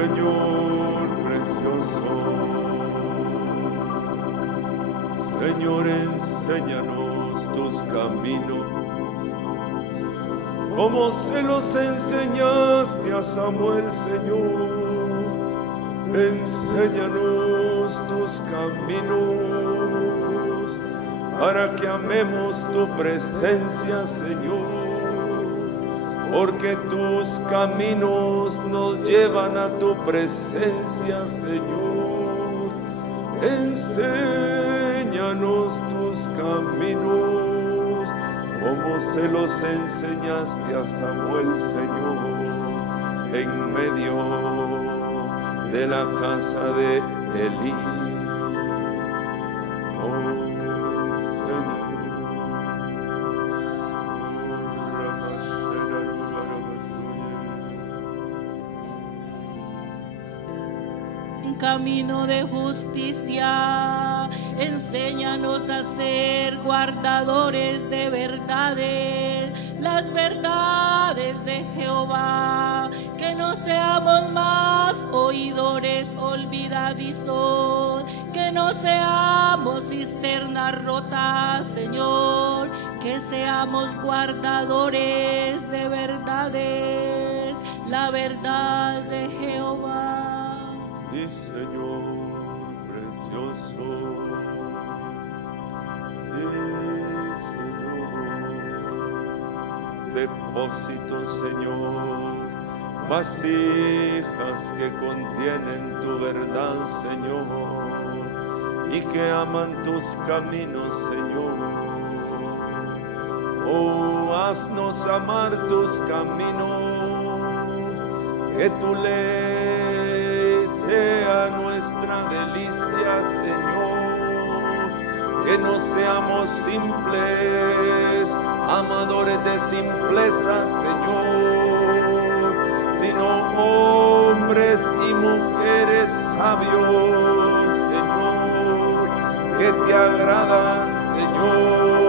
Señor precioso, Señor, enséñanos tus caminos, como se los enseñaste a Samuel, Señor. Enséñanos tus caminos, para que amemos tu presencia, Señor. Porque tus caminos nos llevan a tu presencia, Señor. Enséñanos tus caminos, como se los enseñaste a Samuel, Señor, en medio de la casa de Elí. Camino de justicia, enséñanos a ser guardadores de verdades, las verdades de Jehová, que no seamos más oidores olvidadizos, que no seamos cisternas rotas, Señor, que seamos guardadores de verdades, la verdad de Jehová. Y Señor precioso, y Señor, depósito, Señor, vasijas que contienen tu verdad, Señor, y que aman tus caminos, Señor. Oh, haznos amar tus caminos, que tu ley sea nuestra delicia, Señor, que no seamos simples amadores de simpleza, Señor, sino hombres y mujeres sabios, Señor, que te agradan, Señor.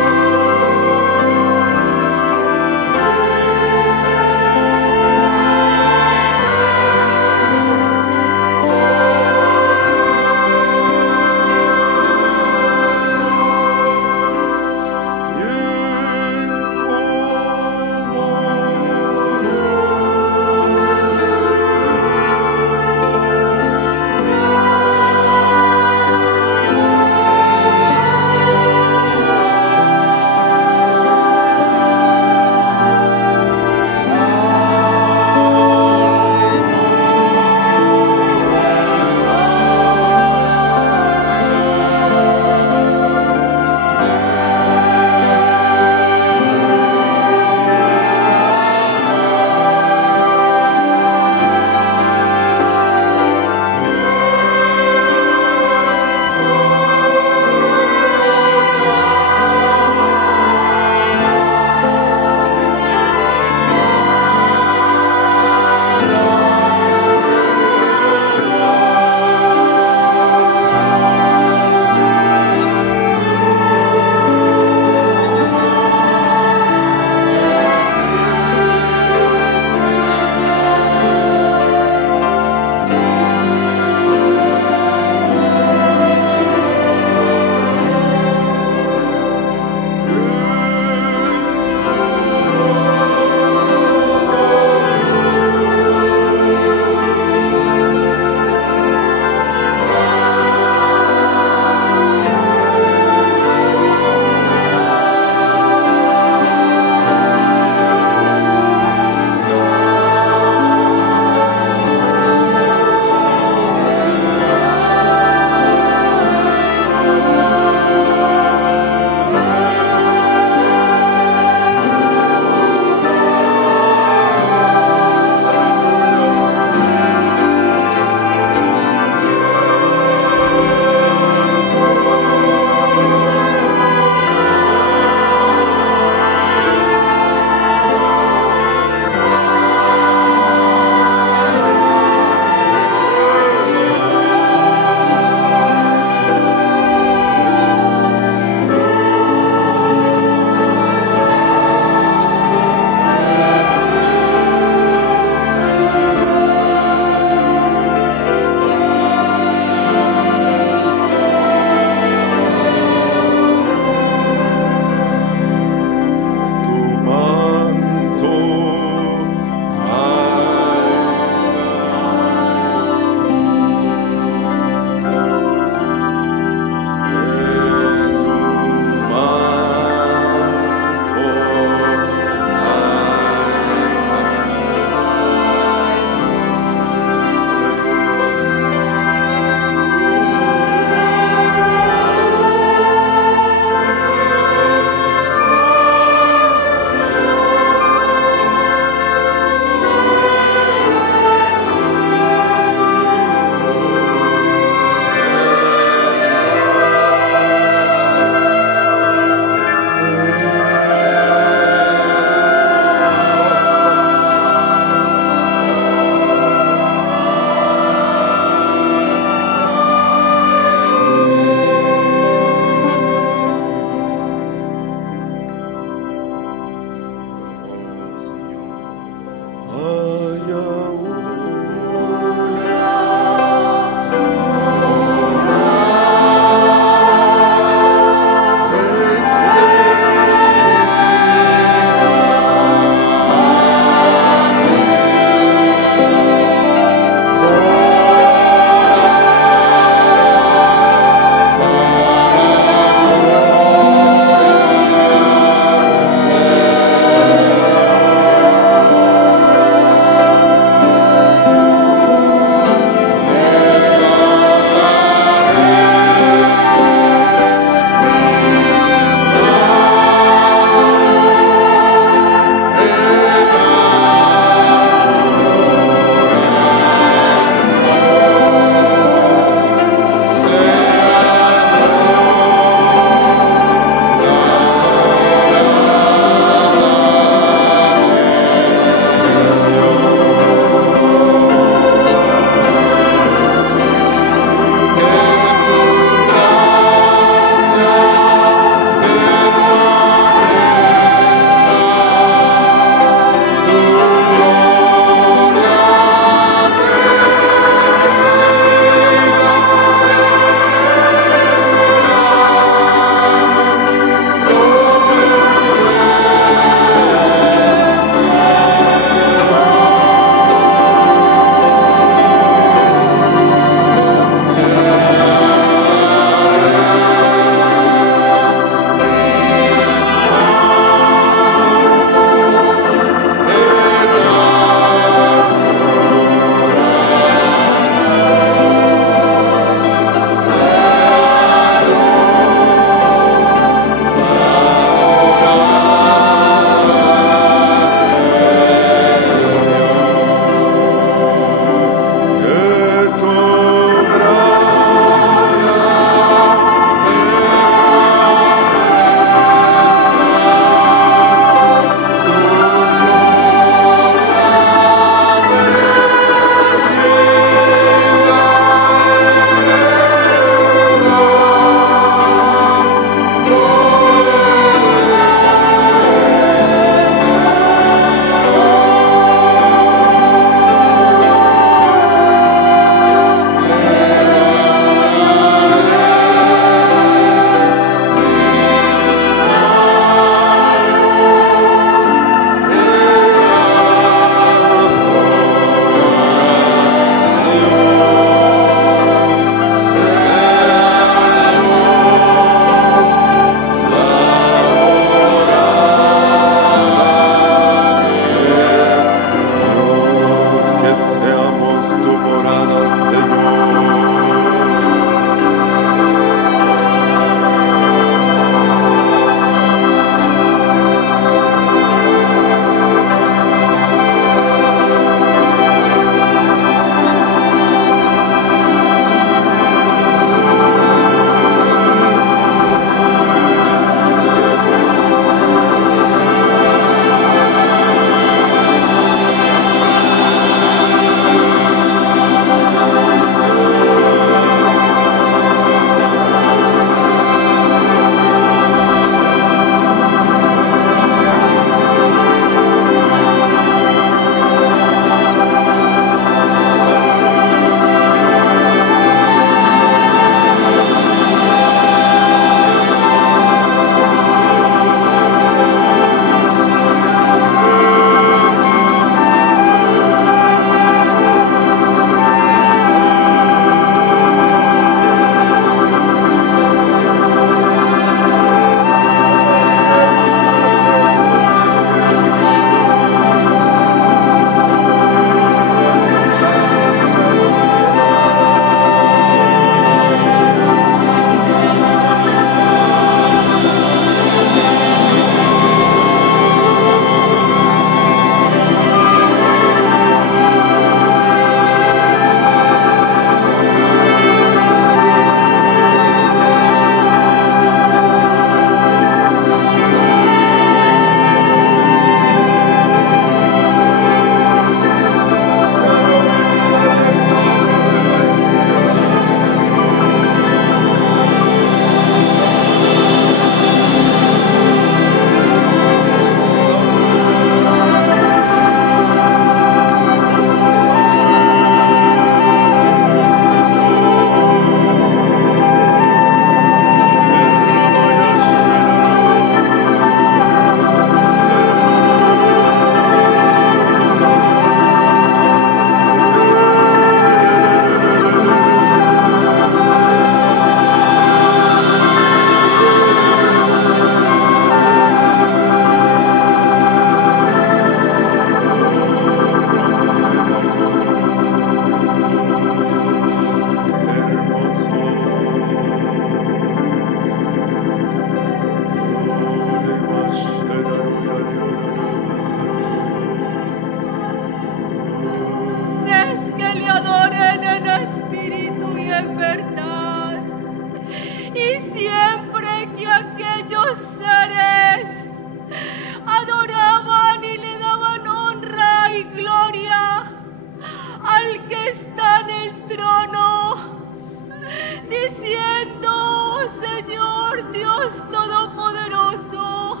Dios Todopoderoso.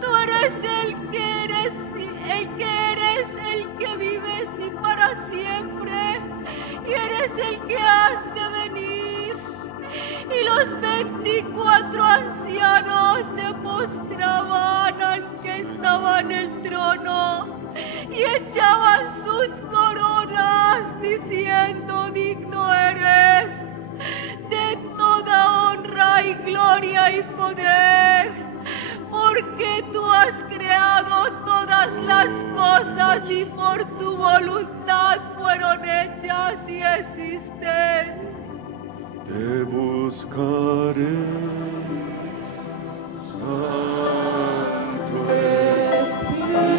Tú eres el que vives y para siempre, y eres el que has de venir. Y los 24 ancianos se postraban al que estaba en el trono y echaban sus coronas diciendo: digno eres de toda honra y gloria y poder, porque tú has creado todas las cosas y por tu voluntad fueron hechas y existen. Te buscaré, Santo Espíritu.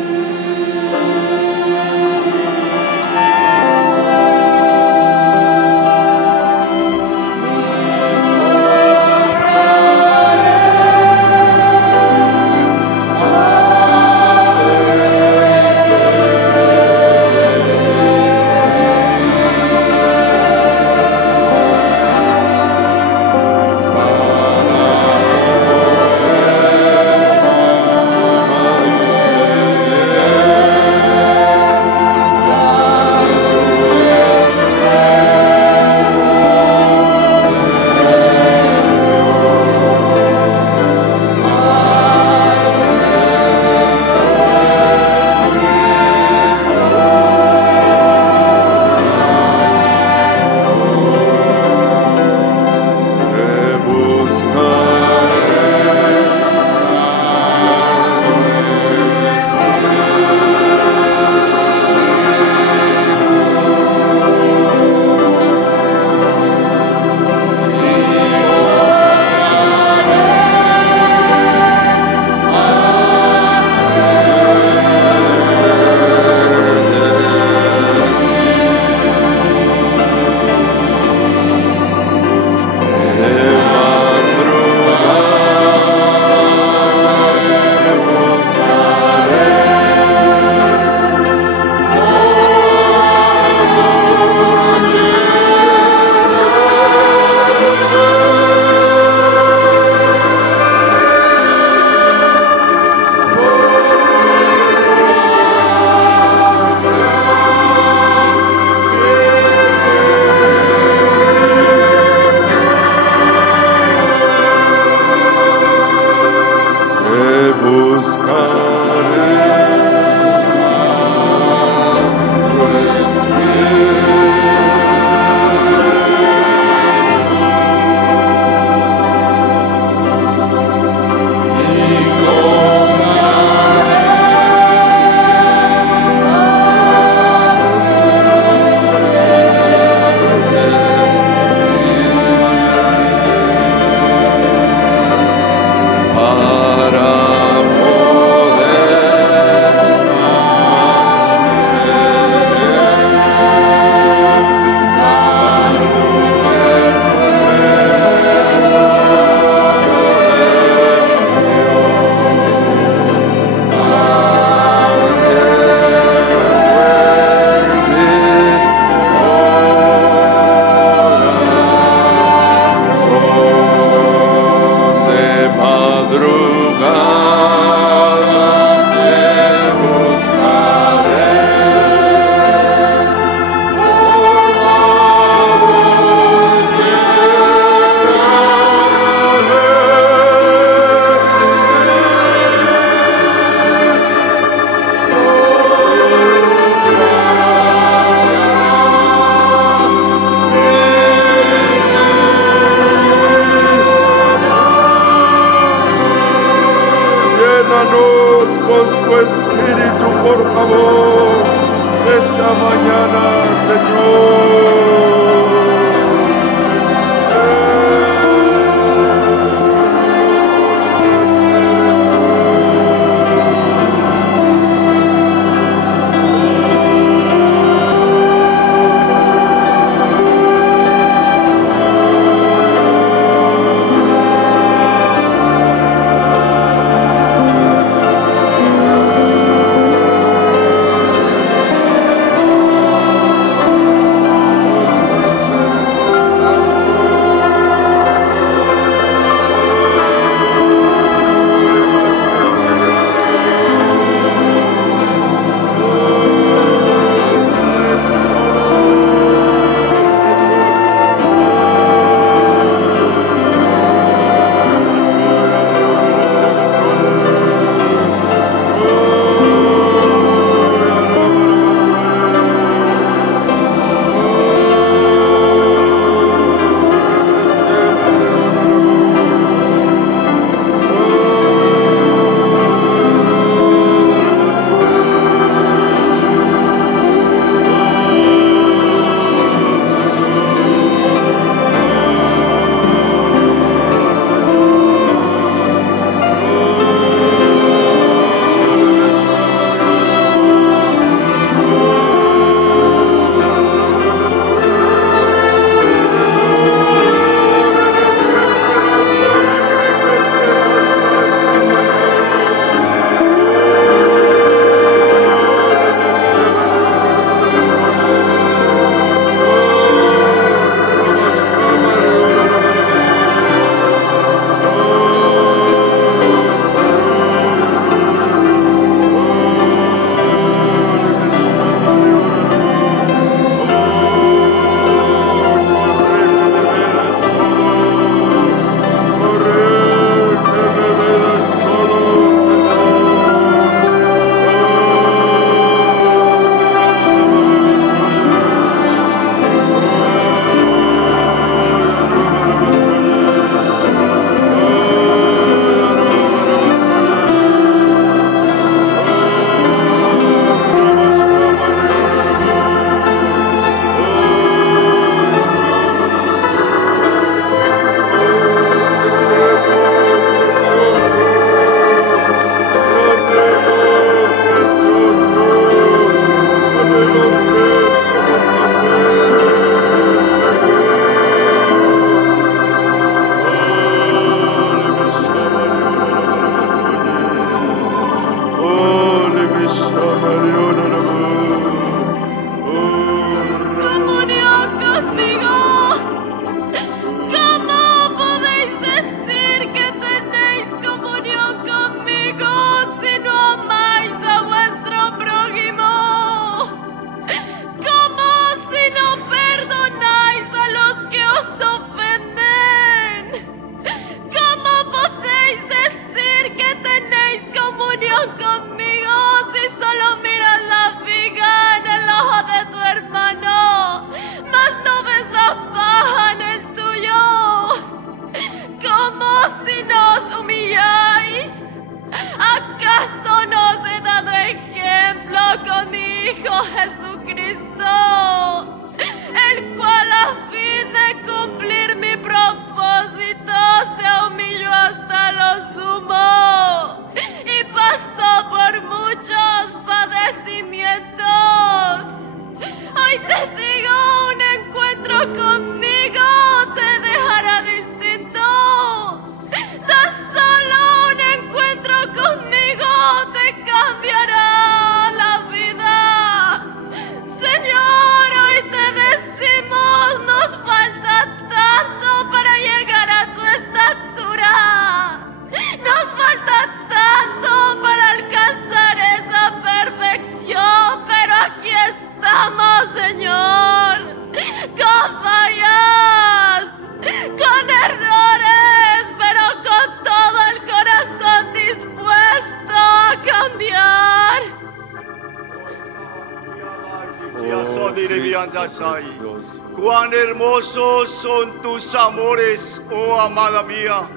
Yandasai. precioso. Cuán hermosos son tus amores, oh amada mía.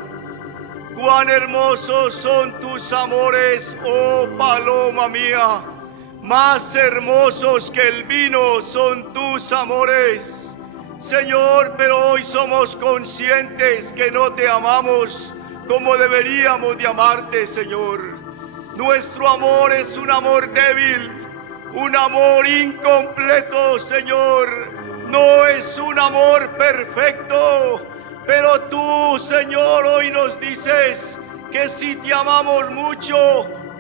Cuán hermosos son tus amores, oh paloma mía. Más hermosos que el vino son tus amores. Señor, pero hoy somos conscientes que no te amamos como deberíamos de amarte, Señor. Nuestro amor es un amor débil, un amor incompleto, Señor. No es un amor perfecto, pero tú, Señor, hoy nos dices que si te amamos mucho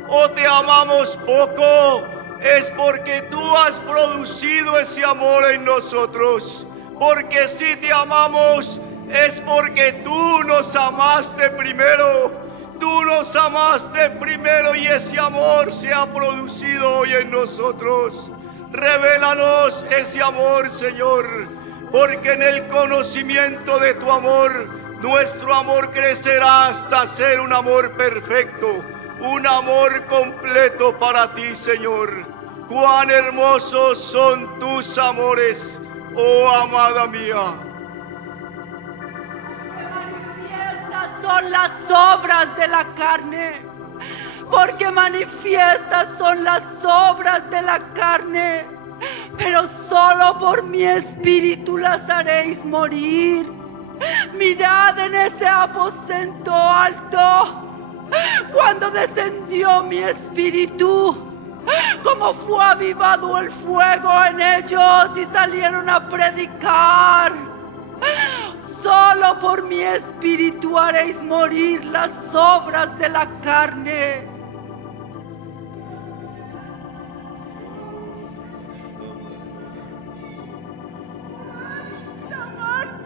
o te amamos poco, es porque tú has producido ese amor en nosotros. Porque si te amamos, es porque tú nos amaste primero. Tú nos amaste primero y ese amor se ha producido hoy en nosotros. Revélanos ese amor, Señor, porque en el conocimiento de tu amor, nuestro amor crecerá hasta ser un amor perfecto, un amor completo para ti, Señor. Cuán hermosos son tus amores, oh amada mía. Manifiestas son las obras de la carne. Porque manifiestas son las obras de la carne, pero solo por mi espíritu las haréis morir. Mirad en ese aposento alto, cuando descendió mi espíritu, como fue avivado el fuego en ellos y salieron a predicar. Solo por mi espíritu haréis morir las obras de la carne.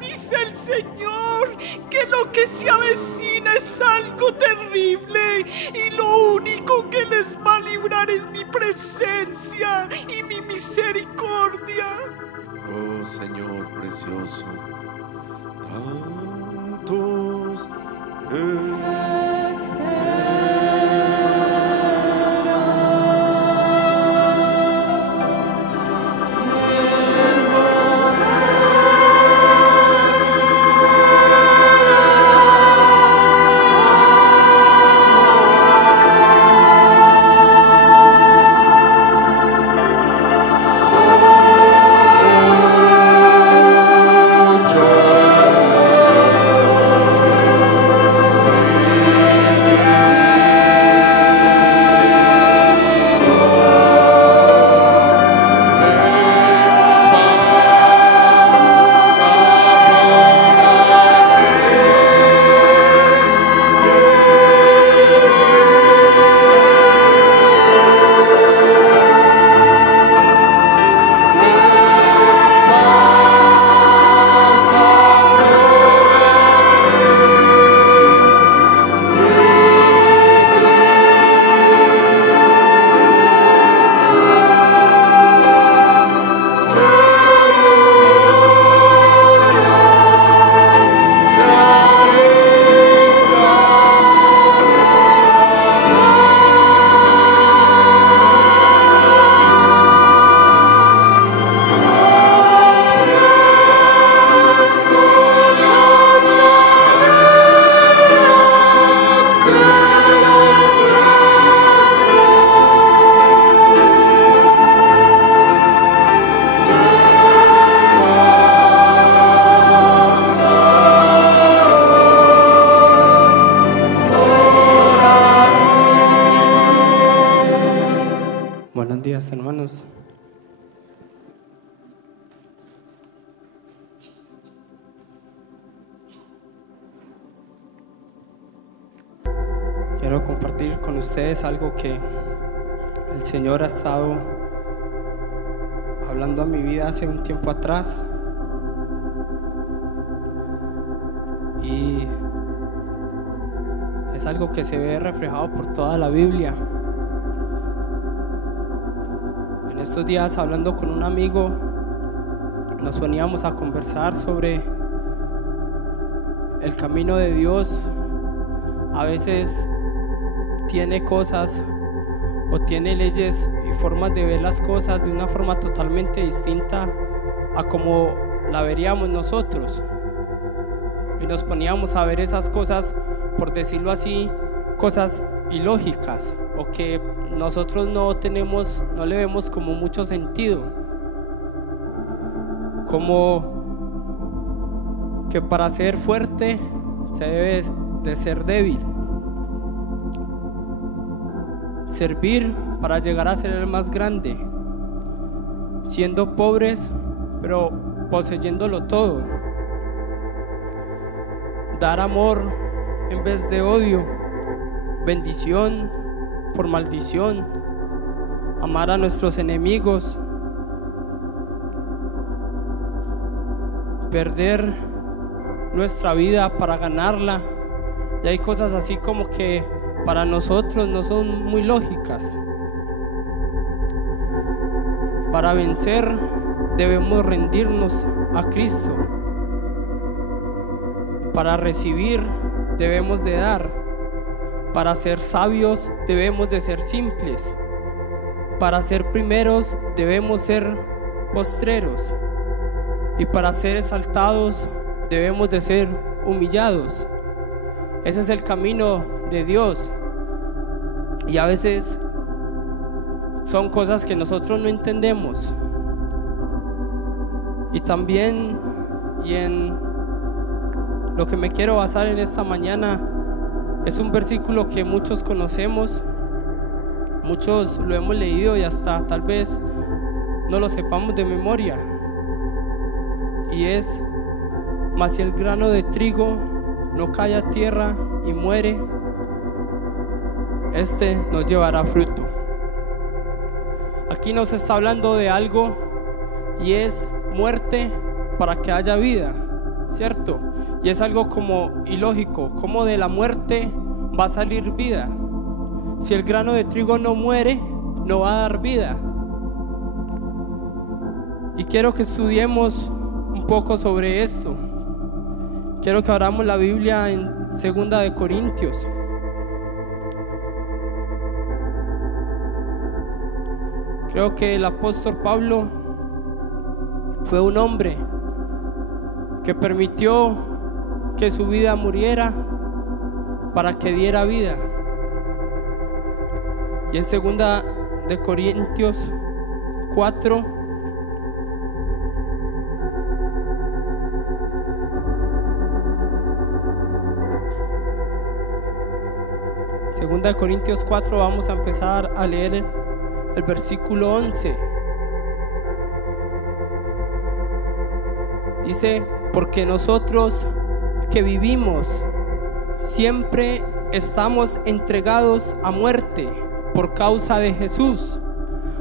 Dice el Señor que lo que se avecina es algo terrible y lo único que les va a librar es mi presencia y mi misericordia. Oh Señor precioso, tantos hermanos. Quiero compartir con ustedes algo que el Señor ha estado hablando a mi vida hace un tiempo atrás. Y es algo que se ve reflejado por toda la Biblia. En estos días, hablando con un amigo, nos poníamos a conversar sobre el camino de Dios. A veces tiene cosas o tiene leyes y formas de ver las cosas de una forma totalmente distinta a como la veríamos nosotros. Y nos poníamos a ver esas cosas, por decirlo así, cosas ilógicas, o que nosotros no le vemos como mucho sentido, como que para ser fuerte se debe de ser débil, servir para llegar a ser el más grande, siendo pobres pero poseyéndolo todo, dar amor en vez de odio, bendición por maldición, amar a nuestros enemigos, perder nuestra vida para ganarla. Y hay cosas así como que para nosotros no son muy lógicas. Para vencer debemos rendirnos a Cristo. Para recibir debemos de dar. Para ser sabios debemos de ser simples. Para ser primeros debemos ser postreros. Y para ser exaltados debemos de ser humillados. Ese es el camino de Dios. Y a veces son cosas que nosotros no entendemos. Y también, y en lo que me quiero basar en esta mañana, es un versículo que muchos conocemos, muchos lo hemos leído y hasta tal vez no lo sepamos de memoria. Y es: mas si el grano de trigo no cae a tierra y muere, este no llevará fruto. Aquí nos está hablando de algo, y es muerte para que haya vida, ¿cierto? Y es algo como ilógico, como de la muerte va a salir vida. Si el grano de trigo no muere, no va a dar vida. Y quiero que estudiemos un poco sobre esto. Quiero que abramos la Biblia en 2 de Corintios. Creo que el apóstol Pablo fue un hombre que permitió que su vida muriera para que diera vida. Y en 2 de Corintios 4, Segunda de Corintios 4, vamos a empezar a leer el versículo 11. Dice: porque nosotros que vivimos siempre estamos entregados a muerte por causa de Jesús,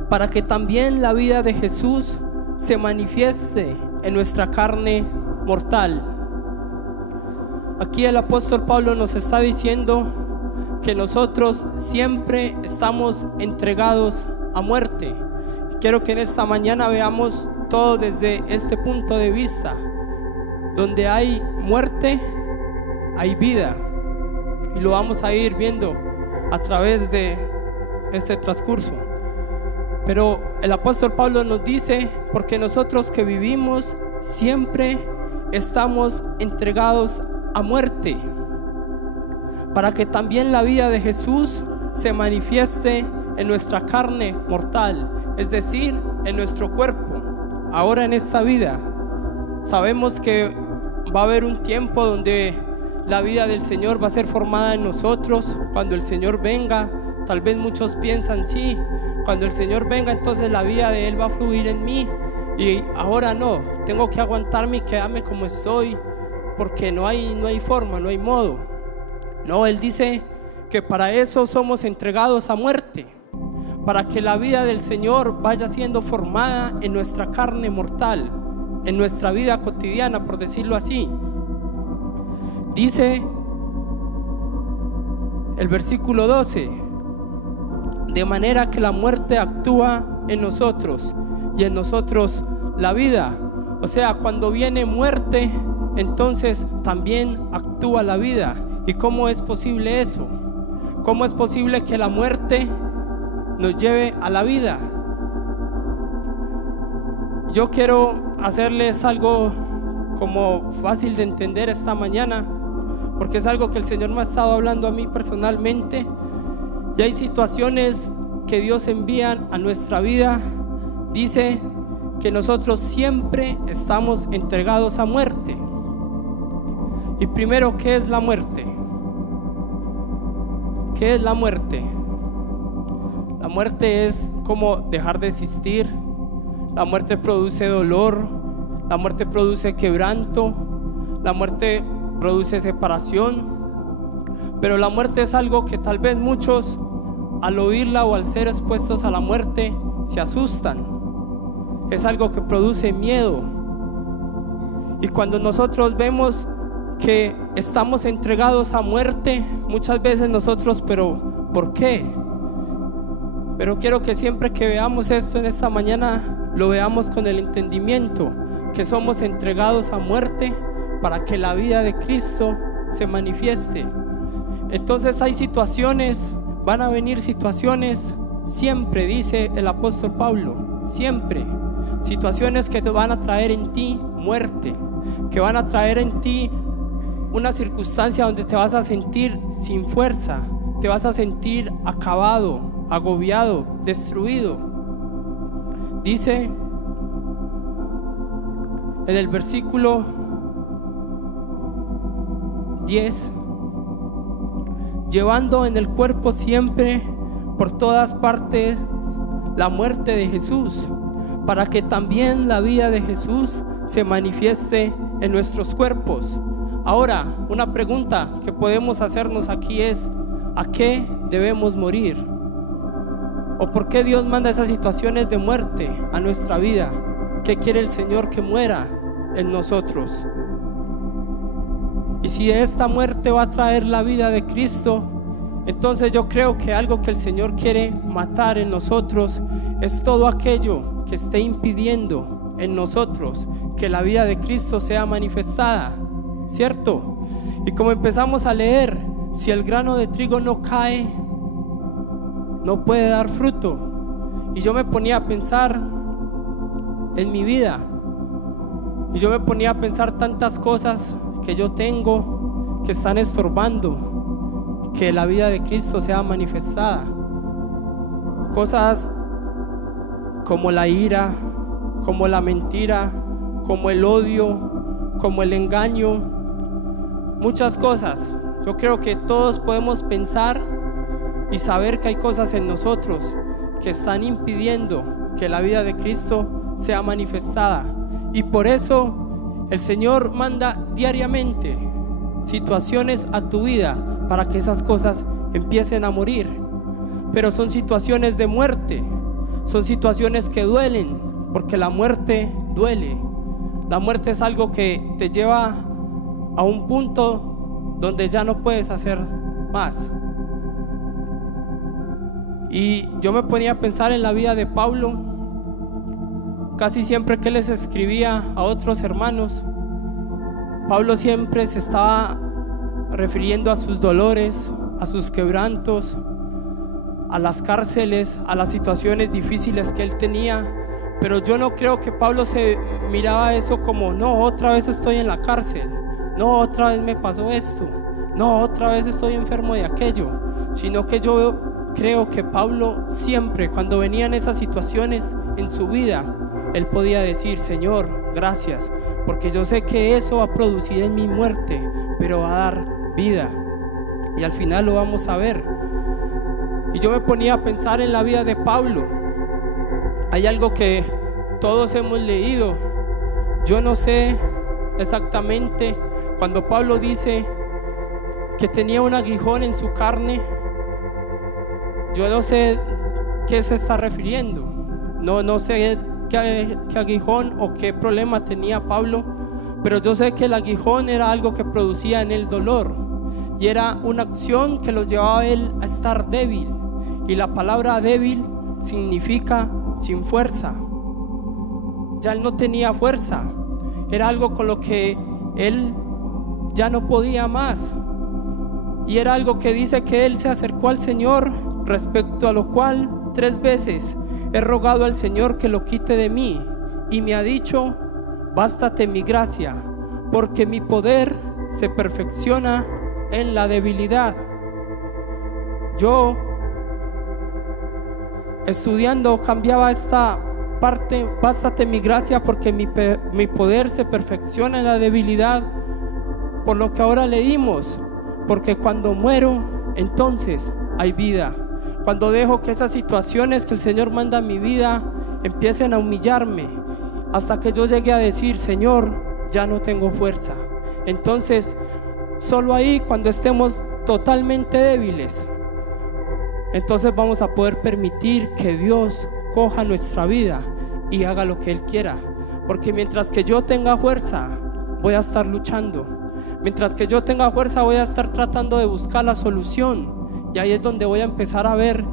para que también la vida de Jesús se manifieste en nuestra carne mortal. Aquí el apóstol Pablo nos está diciendo que nosotros siempre estamos entregados a muerte. Y quiero que en esta mañana veamos todo desde este punto de vista. Donde hay muerte, hay vida. Y lo vamos a ir viendo a través de este transcurso. Pero el apóstol Pablo nos dice: porque nosotros que vivimos siempre estamos entregados a muerte, para que también la vida de Jesús se manifieste en nuestra carne mortal, es decir, en nuestro cuerpo. Ahora en esta vida sabemos que va a haber un tiempo donde la vida del Señor va a ser formada en nosotros. Cuando el Señor venga, tal vez muchos piensan: sí, cuando el Señor venga entonces la vida de Él va a fluir en mí, y ahora no, tengo que aguantarme y quedarme como estoy, porque no hay forma, no hay modo. No, Él dice que para eso somos entregados a muerte, para que la vida del Señor vaya siendo formada en nuestra carne mortal, en nuestra vida cotidiana, por decirlo así. Dice el versículo 12: de manera que la muerte actúa en nosotros y en nosotros la vida. O sea, cuando viene muerte, entonces también actúa la vida. ¿Y cómo es posible eso? ¿Cómo es posible que la muerte nos lleve a la vida? yo quiero hacerles algo como fácil de entender esta mañana, porque es algo que el Señor me ha estado hablando a mí personalmente. Y hay situaciones que Dios envía a nuestra vida. Dice que nosotros siempre estamos entregados a muerte. Y primero, ¿qué es la muerte? ¿Qué es la muerte? La muerte es como dejar de existir. La muerte produce dolor. La muerte produce quebranto. La muerte produce separación. Pero la muerte es algo que tal vez muchos, al oírla o al ser expuestos a la muerte, se asustan. Es algo que produce miedo. Y cuando nosotros vemos que estamos entregados a muerte, muchas veces nosotros, pero ¿por qué? Pero quiero que siempre que veamos esto en esta mañana, lo veamos con el entendimiento que somos entregados a muerte para que la vida de Cristo se manifieste. Entonces hay situaciones, van a venir situaciones, siempre, dice el apóstol Pablo, siempre, situaciones que te van a traer en ti muerte, que van a traer en ti una circunstancia donde te vas a sentir sin fuerza, te vas a sentir acabado, agobiado, destruido. Dice en el versículo 10, llevando en el cuerpo siempre por todas partes la muerte de Jesús, para que también la vida de Jesús se manifieste en nuestros cuerpos. Ahora, una pregunta que podemos hacernos aquí es: ¿a qué debemos morir? ¿O por qué Dios manda esas situaciones de muerte a nuestra vida? ¿Qué quiere el Señor que muera en nosotros? Y si esta muerte va a traer la vida de Cristo, entonces yo creo que algo que el Señor quiere matar en nosotros es todo aquello que esté impidiendo en nosotros que la vida de Cristo sea manifestada, ¿cierto? Y como empezamos a leer, si el grano de trigo no cae, no puede dar fruto. Y yo me ponía a pensar en mi vida, y yo me ponía a pensar tantas cosas que yo tengo que están estorbando que la vida de Cristo sea manifestada. Cosas como la ira, como la mentira, como el odio, como el engaño, muchas cosas. Yo creo que todos podemos pensar y saber que hay cosas en nosotros que están impidiendo que la vida de Cristo sea manifestada. Y por eso el Señor manda diariamente situaciones a tu vida para que esas cosas empiecen a morir. Pero son situaciones de muerte, son situaciones que duelen, porque la muerte duele. La muerte es algo que te lleva a un punto donde ya no puedes hacer más. Y yo me ponía a pensar en la vida de Pablo. Casi siempre que les escribía a otros hermanos, Pablo siempre se estaba refiriendo a sus dolores, a sus quebrantos, a las cárceles, a las situaciones difíciles que él tenía. Pero yo no creo que Pablo se miraba eso como: no, otra vez estoy en la cárcel, no, otra vez me pasó esto, no, otra vez estoy enfermo de aquello. Sino que yo creo que Pablo siempre, cuando venían esas situaciones en su vida, él podía decir: Señor, gracias, porque yo sé que eso va a producir en mi muerte, pero va a dar vida, y al final lo vamos a ver. Y yo me ponía a pensar en la vida de Pablo. Hay algo que todos hemos leído, yo no sé exactamente, cuando Pablo dice que tenía un aguijón en su carne, yo no sé qué se está refiriendo, no sé qué aguijón o qué problema tenía Pablo, pero yo sé que el aguijón era algo que producía en él dolor, y era una acción que lo llevaba a él a estar débil, y la palabra débil significa sin fuerza. Ya él no tenía fuerza, era algo con lo que él ya no podía más, y era algo que dice que él se acercó al Señor, respecto a lo cual 3 veces he rogado al Señor que lo quite de mí, y me ha dicho: bástate mi gracia, porque mi poder se perfecciona en la debilidad. Yo, estudiando, cambiaba esta parte: bástate mi gracia, porque mi poder se perfecciona en la debilidad, por lo que ahora leímos, porque cuando muero, entonces hay vida. Cuando dejo que esas situaciones que el Señor manda a mi vida empiecen a humillarme, hasta que yo llegue a decir: Señor, ya no tengo fuerza. Entonces, solo ahí, cuando estemos totalmente débiles, entonces vamos a poder permitir que Dios coja nuestra vida y haga lo que Él quiera. Porque mientras que yo tenga fuerza, voy a estar luchando. Mientras que yo tenga fuerza, voy a estar tratando de buscar la solución. Y ahí es donde voy a empezar a ver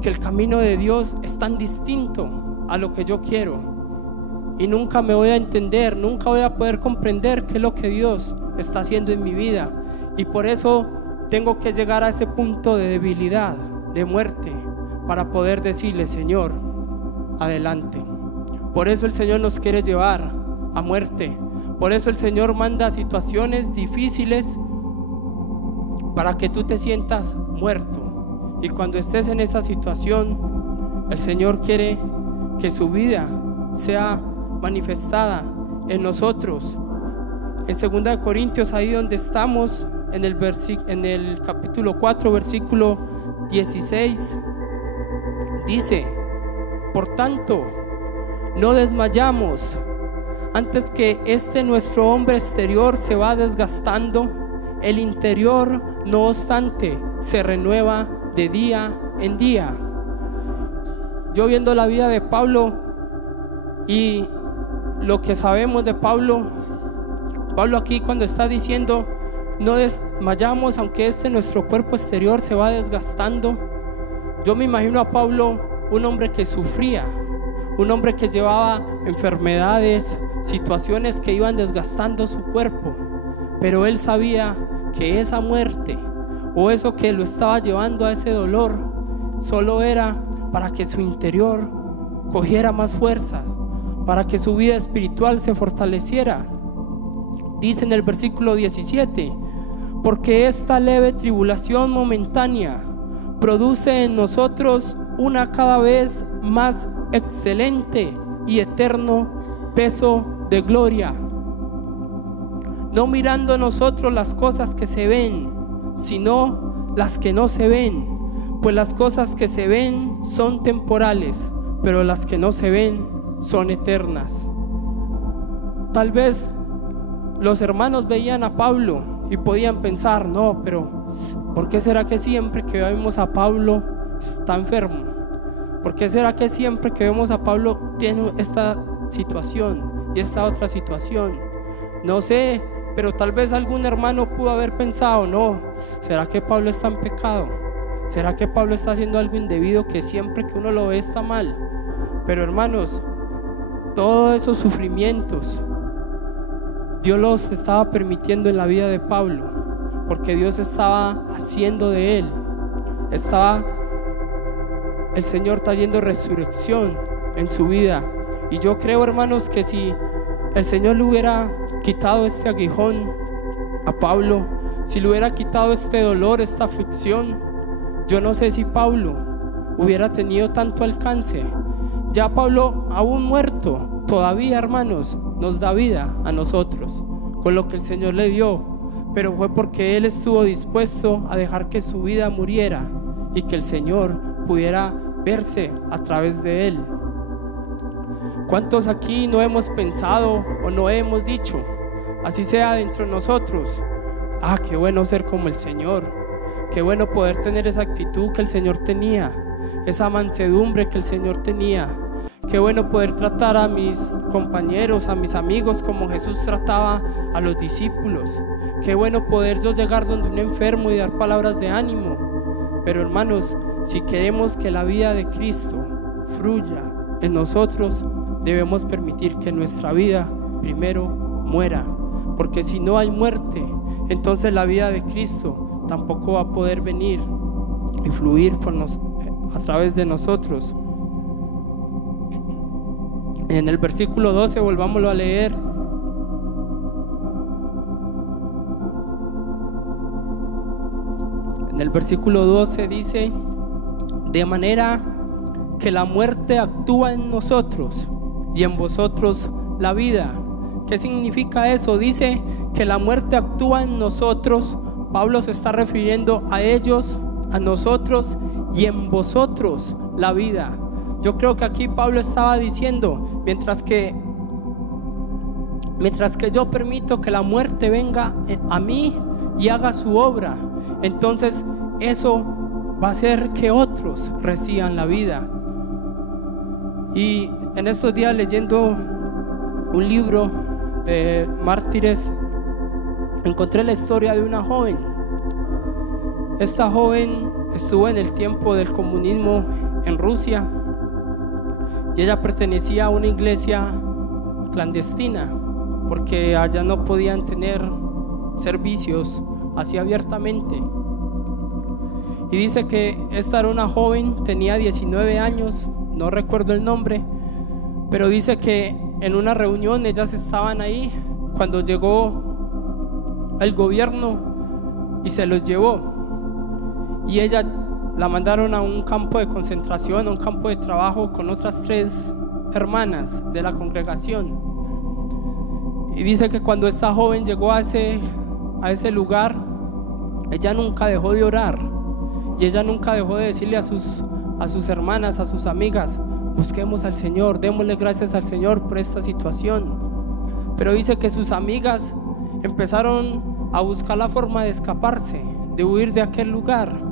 que el camino de Dios es tan distinto a lo que yo quiero. Y nunca me voy a entender, nunca voy a poder comprender qué es lo que Dios está haciendo en mi vida. Y por eso tengo que llegar a ese punto de debilidad, de muerte, para poder decirle: Señor, adelante. Por eso el Señor nos quiere llevar a muerte. Por eso el Señor manda situaciones difíciles para que tú te sientas muerto. Y cuando estés en esa situación, el Señor quiere que su vida sea manifestada en nosotros. En 2 Corintios, ahí donde estamos, en el capítulo 4, versículo 16, dice: por tanto, no desmayamos. Antes que nuestro hombre exterior se va desgastando, el interior, no obstante, se renueva de día en día. Yo, viendo la vida de Pablo y lo que sabemos de Pablo aquí, cuando está diciendo: no desmayamos aunque nuestro cuerpo exterior se va desgastando, yo me imagino a Pablo, un hombre que sufría, un hombre que llevaba enfermedades, situaciones que iban desgastando su cuerpo, pero él sabía que esa muerte, o eso que lo estaba llevando a ese dolor, solo era para que su interior cogiera más fuerza, para que su vida espiritual se fortaleciera. Dice en el versículo 17: porque esta leve tribulación momentánea produce en nosotros una cada vez más excelente y eterno peso de gloria, no mirando nosotros las cosas que se ven, sino las que no se ven, pues las cosas que se ven son temporales, pero las que no se ven son eternas. Tal vez los hermanos veían a Pablo y podían pensar: no, pero ¿por qué será que siempre que vemos a Pablo está enfermo? ¿Por qué será que siempre que vemos a Pablo tiene esta situación y esta otra situación? No sé, pero tal vez algún hermano pudo haber pensado: no, ¿será que Pablo está en pecado? ¿Será que Pablo está haciendo algo indebido que siempre que uno lo ve está mal? Pero hermanos, todos esos sufrimientos Dios los estaba permitiendo en la vida de Pablo, porque Dios estaba haciendo de él, el Señor trayendo resurrección en su vida. Y yo creo, hermanos, que si el Señor le hubiera quitado este aguijón a Pablo, si le hubiera quitado este dolor, esta aflicción, yo no sé si Pablo hubiera tenido tanto alcance. Ya Pablo, aún muerto, todavía, hermanos, nos da vida a nosotros con lo que el Señor le dio, pero fue porque él estuvo dispuesto a dejar que su vida muriera y que el Señor pudiera verse a través de él. ¿Cuántos aquí no hemos pensado o no hemos dicho, así sea dentro de nosotros: ah, qué bueno ser como el Señor, qué bueno poder tener esa actitud que el Señor tenía, esa mansedumbre que el Señor tenía, qué bueno poder tratar a mis compañeros, a mis amigos como Jesús trataba a los discípulos, qué bueno poder yo llegar donde un enfermo y dar palabras de ánimo? Pero hermanos, si queremos que la vida de Cristo fluya en nosotros, debemos permitir que nuestra vida primero muera, porque si no hay muerte, entonces la vida de Cristo tampoco va a poder venir y fluir a través de nosotros. En el versículo 12, volvámoslo a leer. En el versículo 12 dice: de manera que la muerte actúa en nosotros y en vosotros la vida. ¿Qué significa eso? Dice que la muerte actúa en nosotros. Pablo se está refiriendo a ellos, a nosotros, y en vosotros la vida. Yo creo que aquí Pablo estaba diciendo, mientras que yo permito que la muerte venga a mí y haga su obra, entonces eso va a hacer que otros reciban la vida. Y en estos días, leyendo un libro de mártires, encontré la historia de una joven. Esta joven estuvo en el tiempo del comunismo en Rusia y ella pertenecía a una iglesia clandestina porque allá no podían tener servicios así abiertamente. Y dice que esta era una joven, tenía 19 años, no recuerdo el nombre, pero dice que en una reunión ellas estaban ahí cuando llegó el gobierno y se los llevó. Y ella la mandaron a un campo de concentración, a un campo de trabajo con otras 3 hermanas de la congregación. Y dice que cuando esta joven llegó a ese lugar, ella nunca dejó de orar. Y ella nunca dejó de decirle a sus hermanas, a sus amigas: busquemos al Señor, démosle gracias al Señor por esta situación. Pero dice que sus amigas empezaron a buscar la forma de escaparse, de huir de aquel lugar.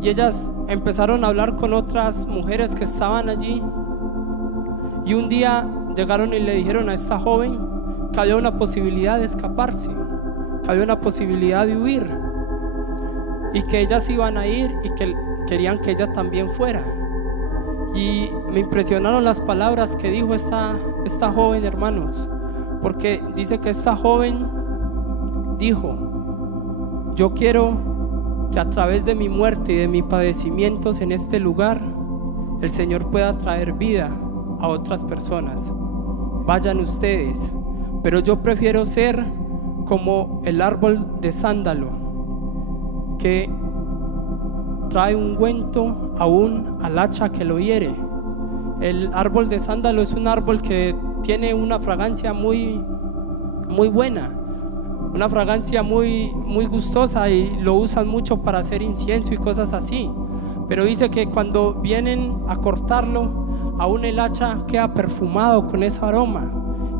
Y ellas empezaron a hablar con otras mujeres que estaban allí. Y un día llegaron y le dijeron a esta joven que había una posibilidad de escaparse, que había una posibilidad de huir, y que ellas iban a ir y que querían que ella también fuera. Y me impresionaron las palabras que dijo esta joven, hermanos, porque dice que esta joven dijo: yo quiero que a través de mi muerte y de mis padecimientos en este lugar, el Señor pueda traer vida a otras personas. Vayan ustedes, pero yo prefiero ser como el árbol de sándalo, que trae ungüento aún al hacha que lo hiere. El árbol de sándalo es un árbol que tiene una fragancia muy buena, una fragancia muy gustosa, y lo usan mucho para hacer incienso y cosas así. Pero dice que cuando vienen a cortarlo, aún el hacha queda perfumado con ese aroma.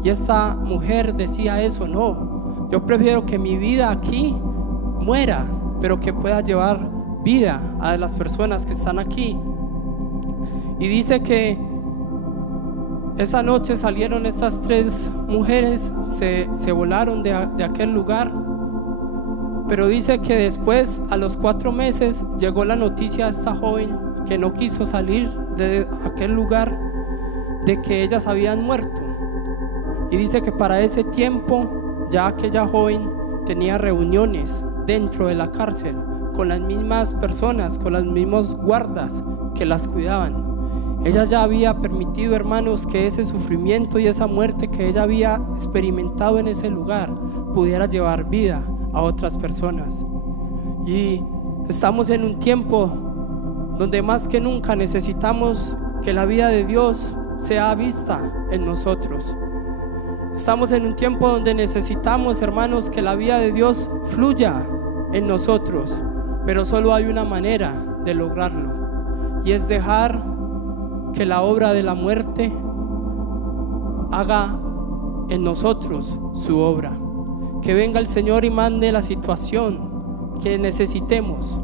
Y esta mujer decía eso: no, yo prefiero que mi vida aquí muera, pero que pueda llevar vida a las personas que están aquí. Y dice que esa noche salieron estas 3 mujeres, se volaron de aquel lugar. Pero dice que después, a los 4 meses, llegó la noticia a esta joven que no quiso salir de aquel lugar, de que ellas habían muerto. Y dice que para ese tiempo ya aquella joven tenía reuniones dentro de la cárcel con las mismas personas, con los mismos guardas que las cuidaban. Ella ya había permitido, hermanos, que ese sufrimiento y esa muerte que ella había experimentado en ese lugar pudiera llevar vida a otras personas. Y estamos en un tiempo donde más que nunca necesitamos que la vida de Dios sea vista en nosotros. Estamos en un tiempo donde necesitamos, hermanos, que la vida de Dios fluya en nosotros, pero solo hay una manera de lograrlo, y es dejar que la obra de la muerte haga en nosotros su obra. Que venga el Señor y mande la situación que necesitemos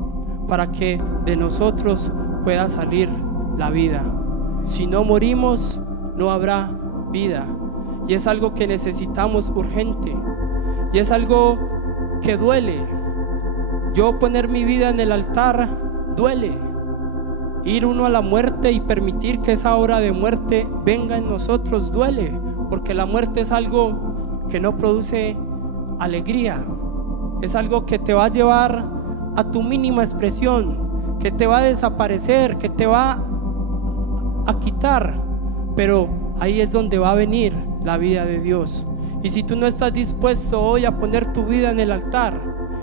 para que de nosotros pueda salir la vida. Si no morimos, no habrá vida. Y es algo que necesitamos urgente. Y es algo que duele. Yo poner mi vida en el altar duele. Ir uno a la muerte y permitir que esa hora de muerte venga en nosotros duele, porque la muerte es algo que no produce alegría, es algo que te va a llevar a tu mínima expresión, que te va a desaparecer, que te va a quitar. Pero ahí es donde va a venir la vida de Dios. Y si tú no estás dispuesto hoy a poner tu vida en el altar,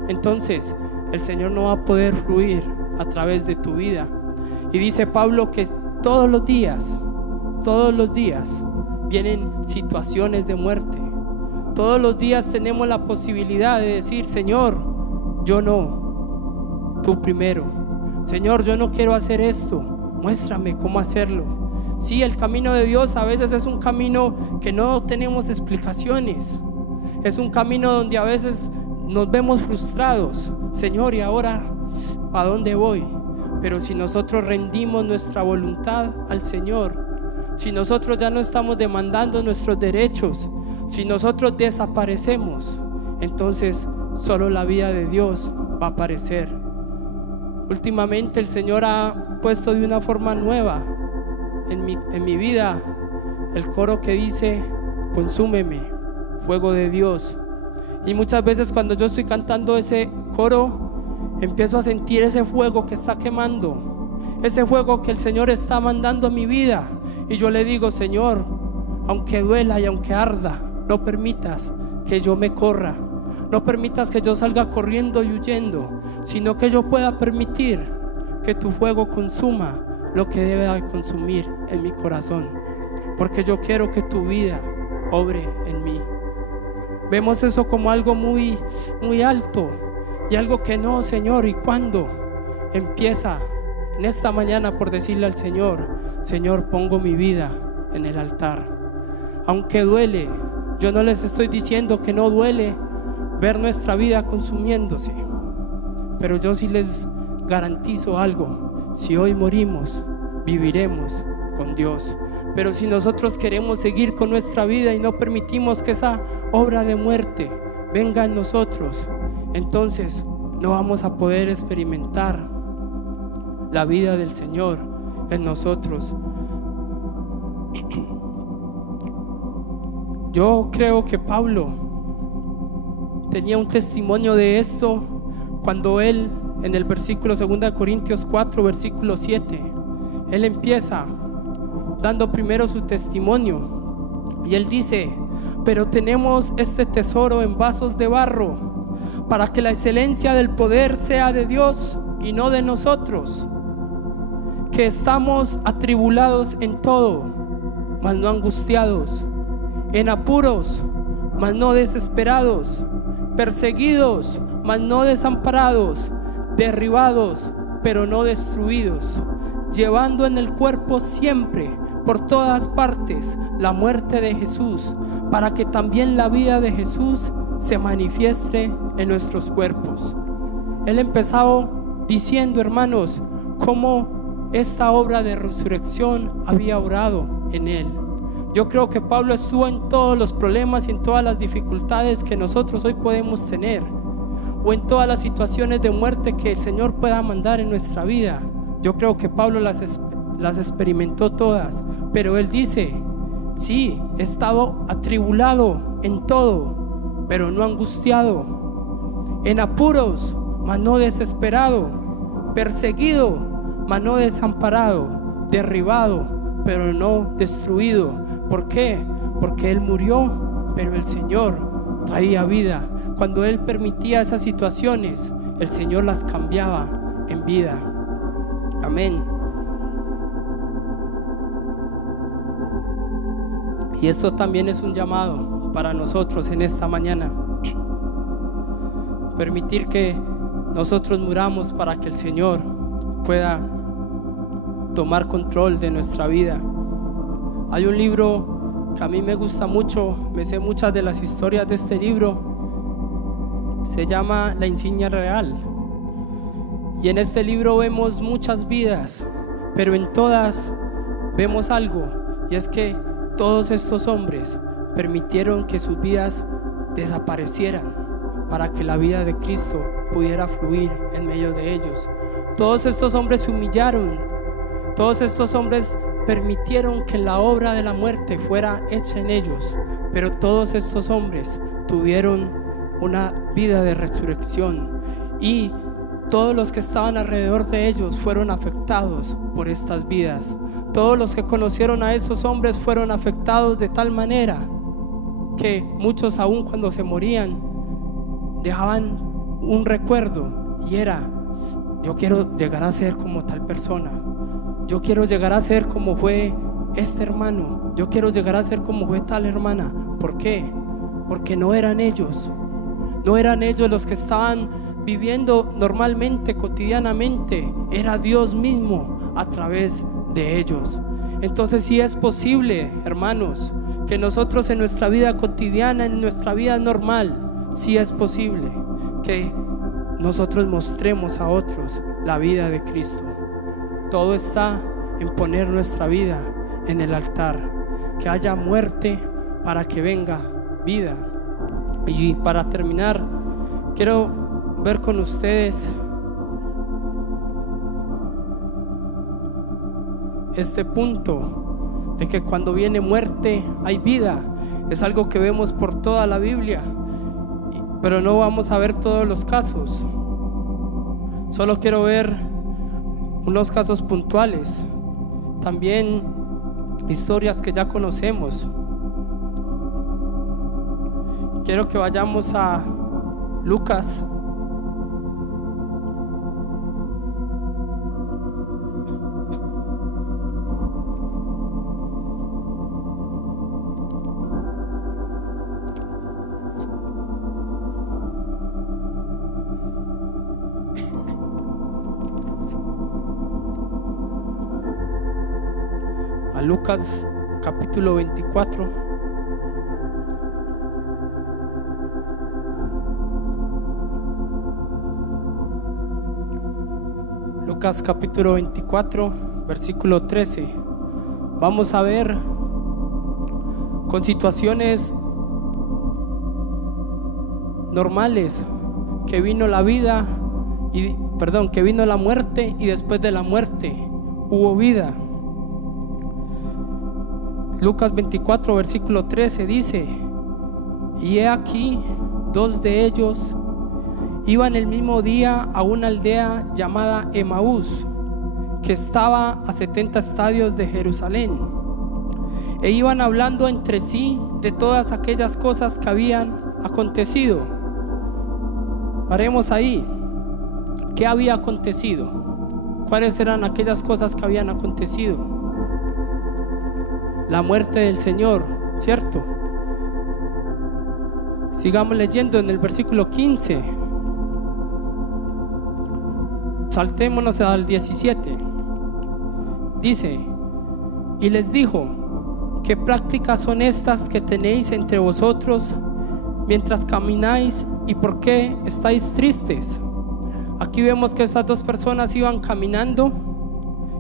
entonces el Señor no va a poder fluir a través de tu vida. Y dice Pablo que todos los días vienen situaciones de muerte. Todos los días tenemos la posibilidad de decir: Señor, yo no, tú primero. Señor, yo no quiero hacer esto, muéstrame cómo hacerlo. Sí, el camino de Dios a veces es un camino que no tenemos explicaciones. Es un camino donde a veces nos vemos frustrados. Señor, ¿y ahora para dónde voy? Pero si nosotros rendimos nuestra voluntad al Señor, si nosotros ya no estamos demandando nuestros derechos, si nosotros desaparecemos, entonces solo la vida de Dios va a aparecer. Últimamente el Señor ha puesto de una forma nueva en mi vida el coro que dice: consúmeme, fuego de Dios. Y muchas veces cuando yo estoy cantando ese coro, empiezo a sentir ese fuego que está quemando, ese fuego que el Señor está mandando a mi vida. Y yo le digo: Señor, aunque duela y aunque arda, no permitas que yo me corra, no permitas que yo salga corriendo y huyendo, sino que yo pueda permitir que tu fuego consuma lo que debe de consumir en mi corazón, porque yo quiero que tu vida obre en mí. Vemos eso como algo muy, muy alto y algo que no, Señor. ¿Y cuándo empieza en esta mañana por decirle al Señor: Señor, pongo mi vida en el altar? Aunque duele, yo no les estoy diciendo que no duele ver nuestra vida consumiéndose, pero yo sí les garantizo algo: si hoy morimos, viviremos con Dios. Pero si nosotros queremos seguir con nuestra vida y no permitimos que esa obra de muerte venga en nosotros, entonces no vamos a poder experimentar la vida del Señor en nosotros. Yo creo que Pablo tenía un testimonio de esto cuando él, en el versículo 2 Corintios 4, versículo 7, él empieza dando primero su testimonio y él dice: pero tenemos este tesoro en vasos de barro, para que la excelencia del poder sea de Dios y no de nosotros, que estamos atribulados en todo, mas no angustiados, en apuros, mas no desesperados, perseguidos, mas no desamparados, derribados, pero no destruidos, llevando en el cuerpo siempre, por todas partes, la muerte de Jesús, para que también la vida de Jesús se manifieste en nuestros cuerpos. Él empezaba diciendo, hermanos, cómo esta obra de resurrección había obrado en él. Yo creo que Pablo estuvo en todos los problemas y en todas las dificultades que nosotros hoy podemos tener, o en todas las situaciones de muerte que el Señor pueda mandar en nuestra vida. Yo creo que Pablo las experimentó todas, pero él dice: sí, he estado atribulado en todo, pero no angustiado, en apuros, mas no desesperado, perseguido, mas no desamparado, derribado, pero no destruido. ¿Por qué? Porque él murió, pero el Señor traía vida. Cuando él permitía esas situaciones, el Señor las cambiaba en vida. Amén. Y eso también es un llamado para nosotros en esta mañana. Permitir que nosotros muramos para que el Señor pueda tomar control de nuestra vida. Hay un libro que a mí me gusta mucho, me sé muchas de las historias de este libro. Se llama La Insignia Real. Y en este libro vemos muchas vidas, pero en todas vemos algo, y es que todos estos hombres permitieron que sus vidas desaparecieran para que la vida de Cristo pudiera fluir en medio de ellos. Todos estos hombres se humillaron, todos estos hombres permitieron que la obra de la muerte fuera hecha en ellos, pero todos estos hombres tuvieron una vida de resurrección. Y todos los que estaban alrededor de ellos fueron afectados por estas vidas. Todos los que conocieron a esos hombres fueron afectados de tal manera que muchos, aún cuando se morían, dejaban un recuerdo, y era: yo quiero llegar a ser como tal persona, yo quiero llegar a ser como fue este hermano, yo quiero llegar a ser como fue tal hermana. ¿Por qué? Porque no eran ellos los que estaban viviendo normalmente, cotidianamente. Era Dios mismo a través de ellos. Entonces sí es posible, hermanos, que nosotros en nuestra vida cotidiana, en nuestra vida normal, sí es posible que nosotros mostremos a otros la vida de Cristo. Todo está en poner nuestra vida en el altar, que haya muerte para que venga vida. Y para terminar, quiero ver con ustedes este punto de que cuando viene muerte hay vida. Es algo que vemos por toda la Biblia, pero no vamos a ver todos los casos. Solo quiero ver unos casos puntuales, también historias que ya conocemos. Quiero que vayamos a Lucas Lucas capítulo 24. Lucas capítulo 24, versículo 13. Vamos a ver con situaciones normales que vino la vida que vino la muerte, y después de la muerte hubo vida. Lucas 24, versículo 13 dice: y he aquí, dos de ellos iban el mismo día a una aldea llamada Emaús, que estaba a 70 estadios de Jerusalén, e iban hablando entre sí de todas aquellas cosas que habían acontecido. Paremos ahí. ¿Qué había acontecido? ¿Cuáles eran aquellas cosas que habían acontecido? La muerte del Señor, ¿cierto? Sigamos leyendo en el versículo 15. Saltémonos al 17. Dice: y les dijo: ¿qué prácticas son estas que tenéis entre vosotros mientras camináis, y por qué estáis tristes? Aquí vemos que estas dos personas iban caminando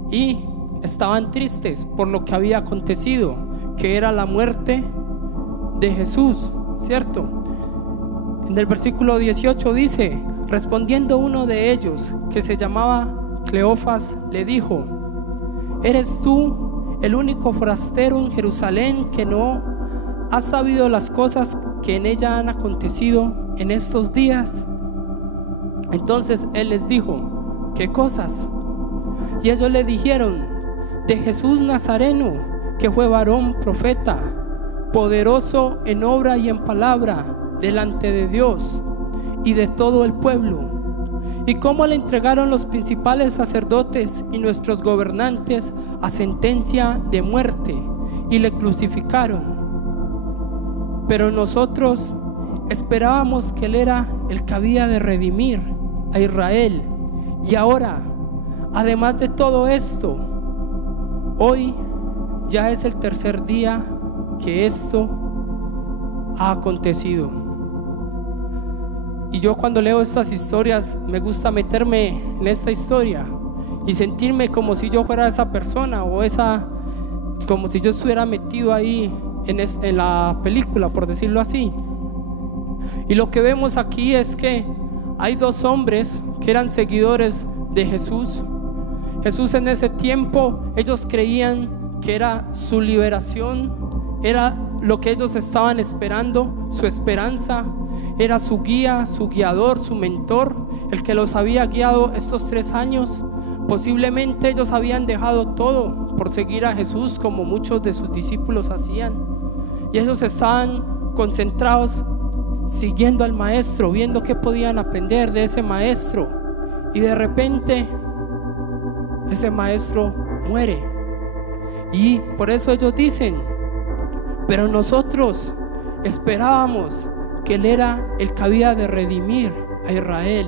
y estaban tristes por lo que había acontecido, que era la muerte de Jesús, ¿cierto? En el versículo 18 dice: respondiendo uno de ellos, que se llamaba Cleofas, le dijo: ¿eres tú el único forastero en Jerusalén que no has sabido las cosas que en ella han acontecido en estos días? Entonces él les dijo: ¿qué cosas? Y ellos le dijeron: de Jesús Nazareno, que fue varón profeta, poderoso en obra y en palabra delante de Dios y de todo el pueblo, y cómo le entregaron los principales sacerdotes y nuestros gobernantes a sentencia de muerte y le crucificaron. Pero nosotros esperábamos que él era el que había de redimir a Israel. Y ahora, además de todo esto, hoy ya es el tercer día que esto ha acontecido. Y yo, cuando leo estas historias, me gusta meterme en esta historia y sentirme como si yo fuera esa persona, como si yo estuviera metido ahí en la película, por decirlo así. Y lo que vemos aquí es que hay dos hombres que eran seguidores de Jesús. Jesús, en ese tiempo, ellos creían que era su liberación, era lo que ellos estaban esperando, su esperanza. era su guía, su guiador, su mentor, el que los había guiado estos 3 años. Posiblemente ellos habían dejado todo por seguir a Jesús, como muchos de sus discípulos hacían, y ellos estaban concentrados siguiendo al maestro, viendo qué podían aprender de ese maestro, y de repente ese maestro muere. Y por eso ellos dicen: pero nosotros esperábamos que Él era el que había de redimir a Israel.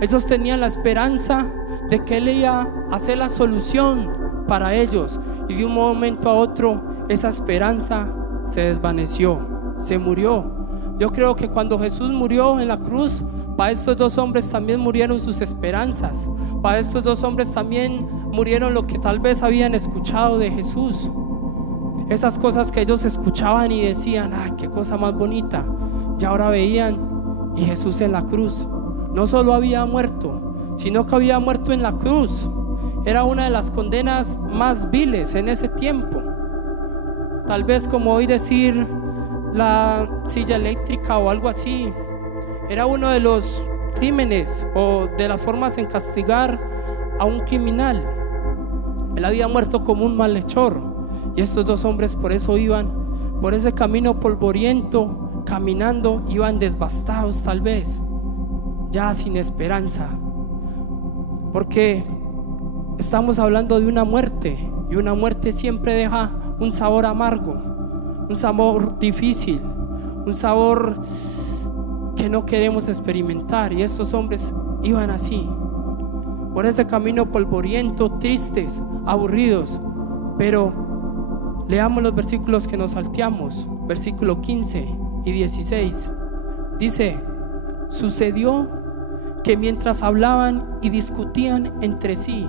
Ellos tenían la esperanza de que Él iba a hacer la solución para ellos, y de un momento a otro esa esperanza se desvaneció, se murió. Yo creo que cuando Jesús murió en la cruz, para estos 2 hombres también murieron sus esperanzas. Para estos 2 hombres también murieron lo que tal vez habían escuchado de Jesús. Esas cosas que ellos escuchaban y decían: ¡ay, qué cosa más bonita! Y ahora veían, y Jesús en la cruz no solo había muerto, sino que había muerto en la cruz. Era una de las condenas más viles en ese tiempo. Tal vez como hoy decir la silla eléctrica o algo así. Era uno de los crímenes o de las formas en castigar a un criminal. Él había muerto como un malhechor, y estos 2 hombres por eso iban por ese camino polvoriento, caminando, iban devastados, tal vez ya sin esperanza, porque estamos hablando de una muerte, y una muerte siempre deja un sabor amargo, un sabor difícil, un sabor que no queremos experimentar. Y estos hombres iban así, por ese camino polvoriento, tristes, aburridos. Pero leamos los versículos que nos salteamos, versículo 15 y 16. Dice: sucedió que mientras hablaban y discutían entre sí,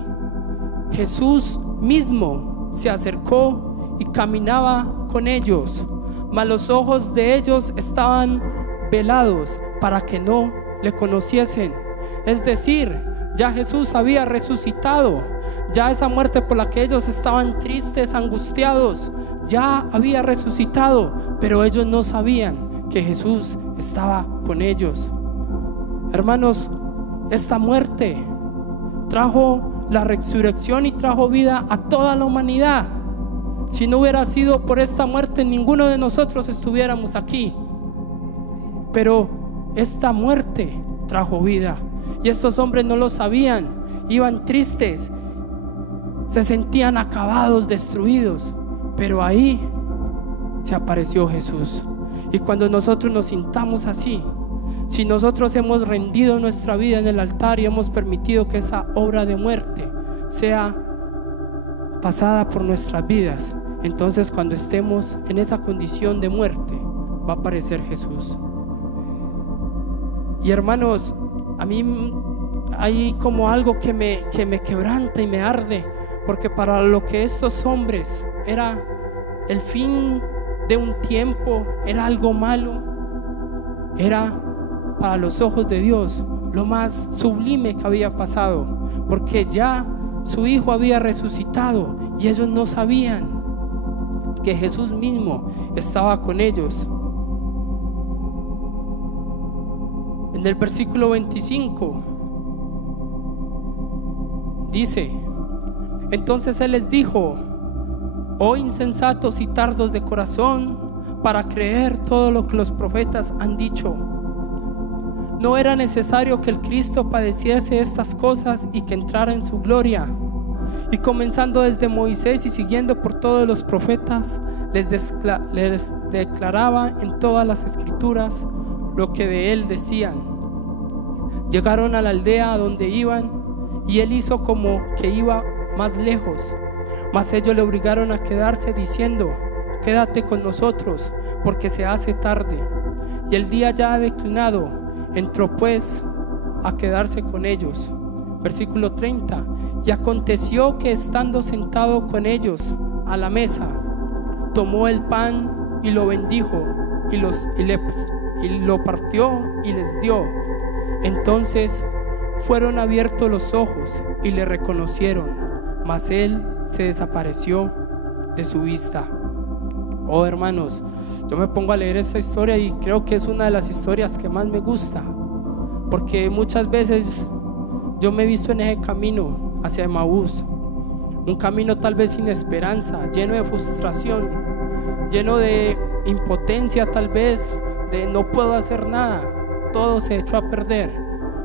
Jesús mismo se acercó y caminaba con ellos, mas los ojos de ellos estaban velados para que no le conociesen. Es decir, ya Jesús había resucitado. Ya esa muerte por la que ellos estaban tristes, angustiados, ya había resucitado, pero ellos no sabían que Jesús estaba con ellos. Hermanos, esta muerte trajo la resurrección y trajo vida a toda la humanidad. Si no hubiera sido por esta muerte, ninguno de nosotros estuviéramos aquí. Pero esta muerte trajo vida, y estos hombres no lo sabían. Iban tristes, se sentían acabados, destruidos, pero ahí se apareció Jesús. Y cuando nosotros nos sintamos así, si nosotros hemos rendido nuestra vida en el altar y hemos permitido que esa obra de muerte sea pasada por nuestras vidas, entonces cuando estemos en esa condición de muerte, va a aparecer Jesús. Y hermanos, a mí hay como algo que me quebranta y me arde, porque para lo que estos hombres era el fin de un tiempo, era algo malo, era para los ojos de Dios lo más sublime que había pasado, porque ya su hijo había resucitado y ellos no sabían que Jesús mismo estaba con ellos. En el versículo 25 dice: entonces Él les dijo: oh insensatos y tardos de corazón para creer todo lo que los profetas han dicho. ¿No era necesario que el Cristo padeciese estas cosas y que entrara en su gloria? Y comenzando desde Moisés y siguiendo por todos los profetas, les declaraba en todas las escrituras lo que de él decían. Llegaron a la aldea a donde iban, y él hizo como que iba más lejos, mas ellos le obligaron a quedarse, diciendo: quédate con nosotros, porque se hace tarde. Y el día ya ha declinado. Entró pues a quedarse con ellos. Versículo 30. Y aconteció que estando sentado con ellos a la mesa, tomó el pan y lo bendijo y lo partió y les dio. Entonces fueron abiertos los ojos y le reconocieron, mas él se desapareció de su vista. Oh, hermanos, yo me pongo a leer esta historia y creo que es una de las historias que más me gusta, porque muchas veces yo me he visto en ese camino hacia Emaús, un camino tal vez sin esperanza, lleno de frustración, lleno de impotencia, tal vez de no puedo hacer nada, todo se echó a perder.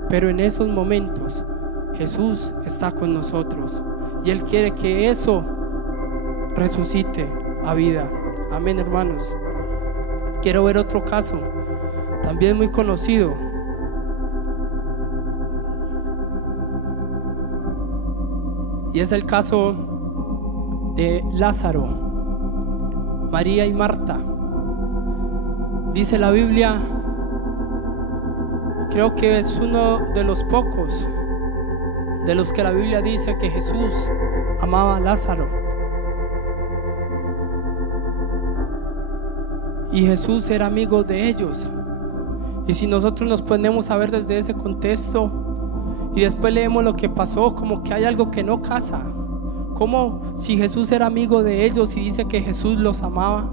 Pero en esos momentos Jesús está con nosotros y Él quiere que eso resucite a vida. Amén, hermanos. Quiero ver otro caso, también muy conocido. Y es el caso de Lázaro, María y Marta. Dice la Biblia, creo que es uno de los pocos de los que la Biblia dice que Jesús amaba a Lázaro. Y Jesús era amigo de ellos. Y si nosotros nos ponemos a ver desde ese contexto y después leemos lo que pasó, como que hay algo que no casa. Como si Jesús era amigo de ellos y dice que Jesús los amaba,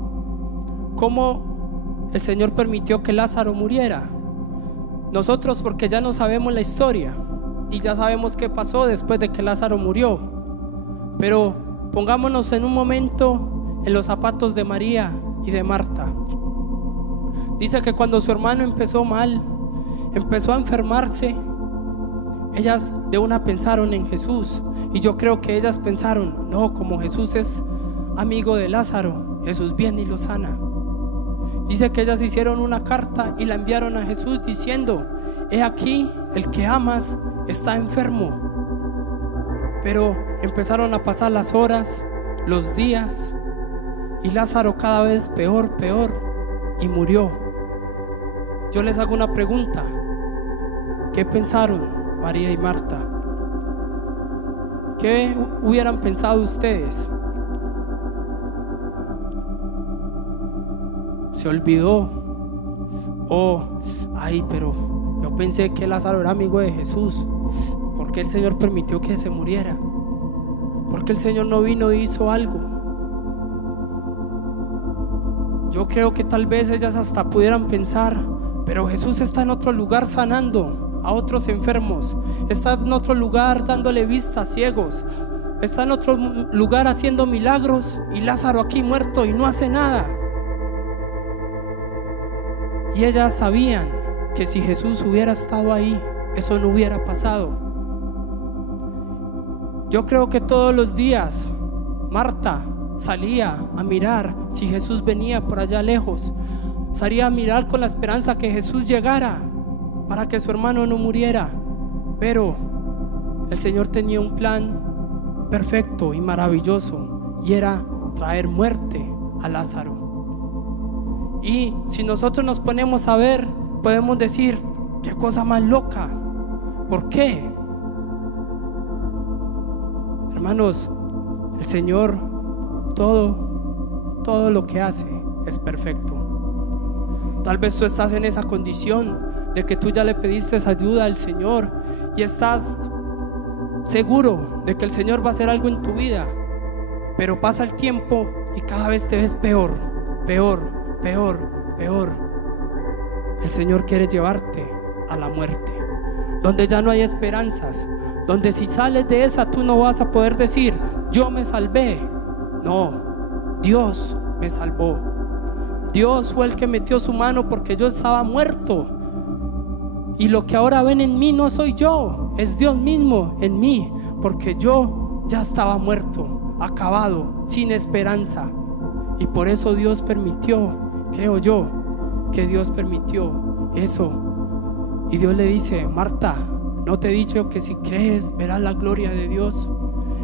¿cómo el Señor permitió que Lázaro muriera? Nosotros, porque ya no sabemos la historia y ya sabemos qué pasó después de que Lázaro murió, pero pongámonos en un momento en los zapatos de María y de Marta. Dice que cuando su hermano empezó mal, empezó a enfermarse, ellas de una pensaron en Jesús, y yo creo que ellas pensaron, no, como Jesús es amigo de Lázaro, Jesús viene y lo sana. Dice que ellas hicieron una carta y la enviaron a Jesús diciendo, he aquí, el que amas está enfermo. Pero empezaron a pasar las horas, los días, y Lázaro cada vez peor, y murió. Yo les hago una pregunta, ¿qué pensaron María y Marta? ¿Qué hubieran pensado ustedes? ¿Se olvidó? Ay, pero yo pensé que Lázaro era amigo de Jesús. ¿Por qué el Señor permitió que se muriera? ¿Por qué el Señor no vino e hizo algo? Yo creo que tal vez ellas hasta pudieran pensar, pero Jesús está en otro lugar sanando a otros enfermos, está en otro lugar dándole vista a ciegos, está en otro lugar haciendo milagros, y Lázaro aquí muerto y no hace nada. Y ellas sabían que si Jesús hubiera estado ahí, eso no hubiera pasado. Yo creo que todos los días Marta salía a mirar si Jesús venía por allá lejos, salía a mirar con la esperanza que Jesús llegara para que su hermano no muriera. Pero el Señor tenía un plan perfecto y maravilloso, y era traer muerte a Lázaro. Y si nosotros nos ponemos a ver, podemos decir, qué cosa más loca. ¿Por qué? Hermanos, el Señor, todo lo que hace es perfecto. Tal vez tú estás en esa condición de que tú ya le pediste ayuda al Señor y estás seguro de que el Señor va a hacer algo en tu vida, pero pasa el tiempo y cada vez te ves peor. El Señor quiere llevarte a la muerte, donde ya no hay esperanzas, donde si sales de esa tú no vas a poder decir, yo me salvé. No, Dios me salvó. Dios fue el que metió su mano porque yo estaba muerto. Y lo que ahora ven en mí no soy yo, es Dios mismo en mí, porque yo ya estaba muerto, acabado, sin esperanza. Y por eso Dios permitió, creo yo, que Dios permitió eso. Y Dios le dice, Marta, ¿no te he dicho que si crees verás la gloria de Dios?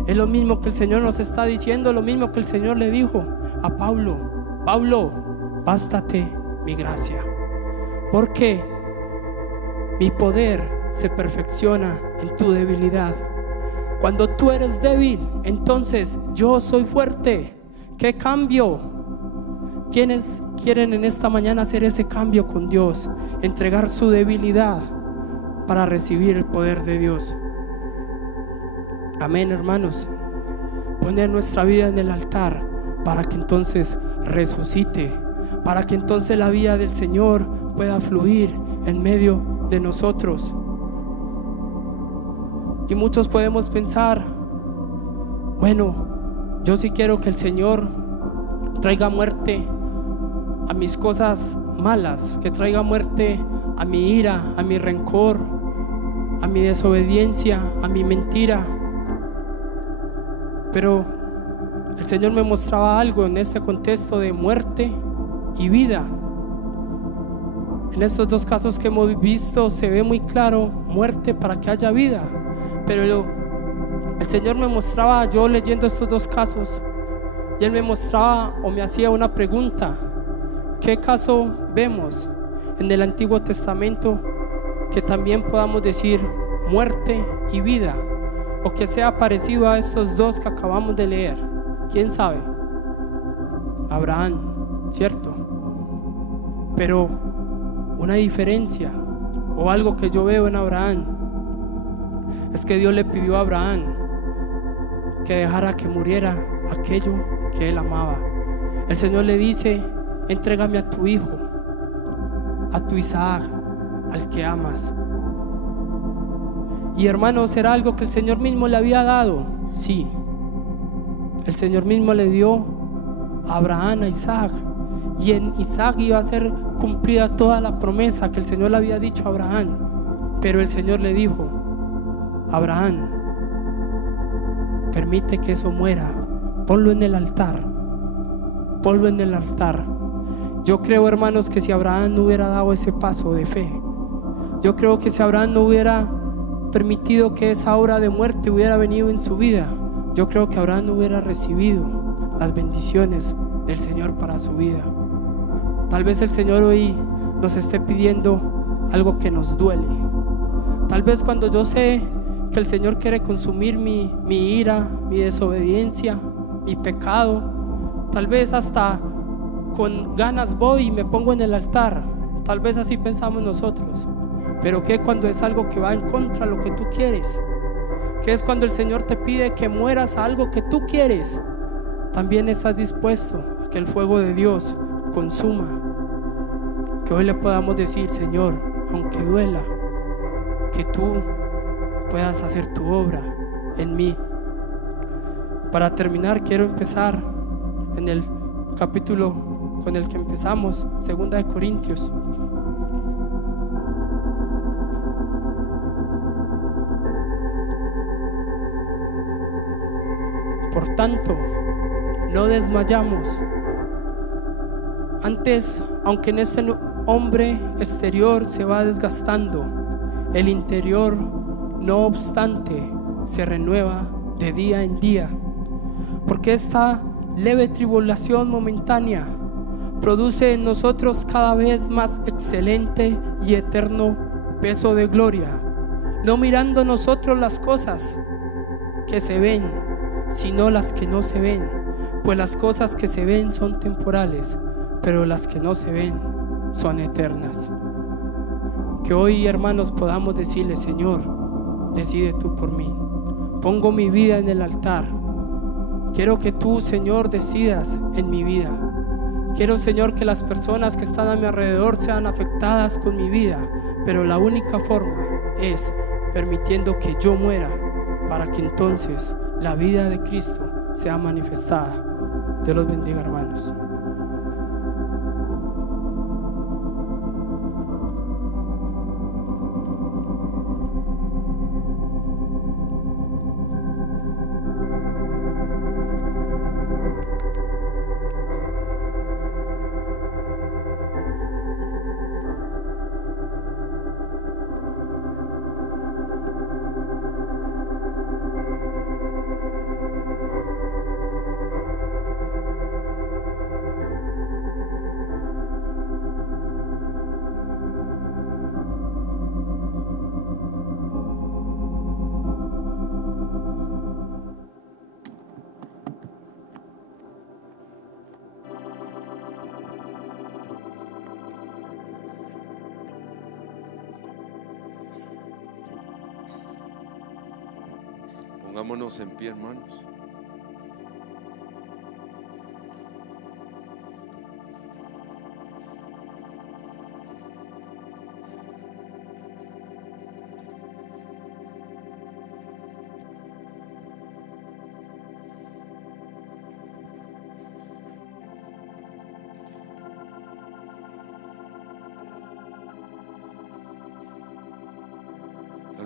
Es lo mismo que el Señor nos está diciendo, lo mismo que el Señor le dijo a Pablo. Pablo, bástate mi gracia, porque mi poder se perfecciona en tu debilidad. Cuando tú eres débil, entonces yo soy fuerte. ¿Qué cambio? ¿Quiénes quieren en esta mañana hacer ese cambio con Dios? Entregar su debilidad para recibir el poder de Dios. Amén, hermanos. Poner nuestra vida en el altar para que entonces resucite, para que entonces la vida del Señor pueda fluir en medio de nosotros. Y muchos podemos pensar, bueno, yo sí quiero que el Señor traiga muerte a mis cosas malas, que traiga muerte a mi ira, a mi rencor, a mi desobediencia, a mi mentira. Pero el Señor me mostraba algo en este contexto de muerte y vida. En estos dos casos que hemos visto se ve muy claro muerte para que haya vida. Pero el Señor me mostraba, yo leyendo estos dos casos, y Él me mostraba o me hacía una pregunta: ¿qué caso vemos en el Antiguo Testamento que también podamos decir muerte y vida, o que sea parecido a estos dos que acabamos de leer? ¿Quién sabe? Abraham, ¿cierto? Pero una diferencia o algo que yo veo en Abraham es que Dios le pidió a Abraham que dejara que muriera aquello que él amaba. El Señor le dice: entrégame a tu hijo, a tu Isaac, al que amas. Y hermanos, era algo que el Señor mismo le había dado. Sí, el Señor mismo le dio a Abraham a Isaac, y en Isaac iba a ser cumplida toda la promesa que el Señor le había dicho a Abraham. Pero el Señor le dijo: Abraham, permite que eso muera, ponlo en el altar, ponlo en el altar. Yo creo, hermanos, que si Abraham no hubiera dado ese paso de fe, yo creo que si Abraham no hubiera permitido que esa hora de muerte hubiera venido en su vida, yo creo que Abraham no hubiera recibido las bendiciones del Señor para su vida. Tal vez el Señor hoy nos esté pidiendo algo que nos duele. Tal vez cuando yo sé que el Señor quiere consumir mi ira, mi desobediencia, mi pecado, tal vez hasta con ganas voy y me pongo en el altar. Tal vez así pensamos nosotros. Pero ¿qué cuando es algo que va en contra de lo que tú quieres? ¿Qué es cuando el Señor te pide que mueras a algo que tú quieres? También estás dispuesto a que el fuego de Dios consuma. Que hoy le podamos decir: Señor, aunque duela, que tú puedas hacer tu obra en mí. Para terminar, quiero empezar en el capítulo con el que empezamos, 2 de Corintios. Por tanto, no desmayamos. Antes, aunque en este hombre exterior se va desgastando, el interior, no obstante, se renueva de día en día. Porque esta leve tribulación momentánea produce en nosotros cada vez más excelente y eterno peso de gloria, no mirando nosotros las cosas que se ven, sino las que no se ven, pues las cosas que se ven son temporales, pero las que no se ven son eternas. Que hoy, hermanos, podamos decirle: Señor, decide tú por mí, pongo mi vida en el altar. Quiero que tú, Señor, decidas en mi vida. Quiero, Señor, que las personas que están a mi alrededor sean afectadas con mi vida, pero la única forma es permitiendo que yo muera, para que entonces la vida de Cristo sea manifestada. Dios los bendiga, hermanos. Pongámonos en pie, hermanos.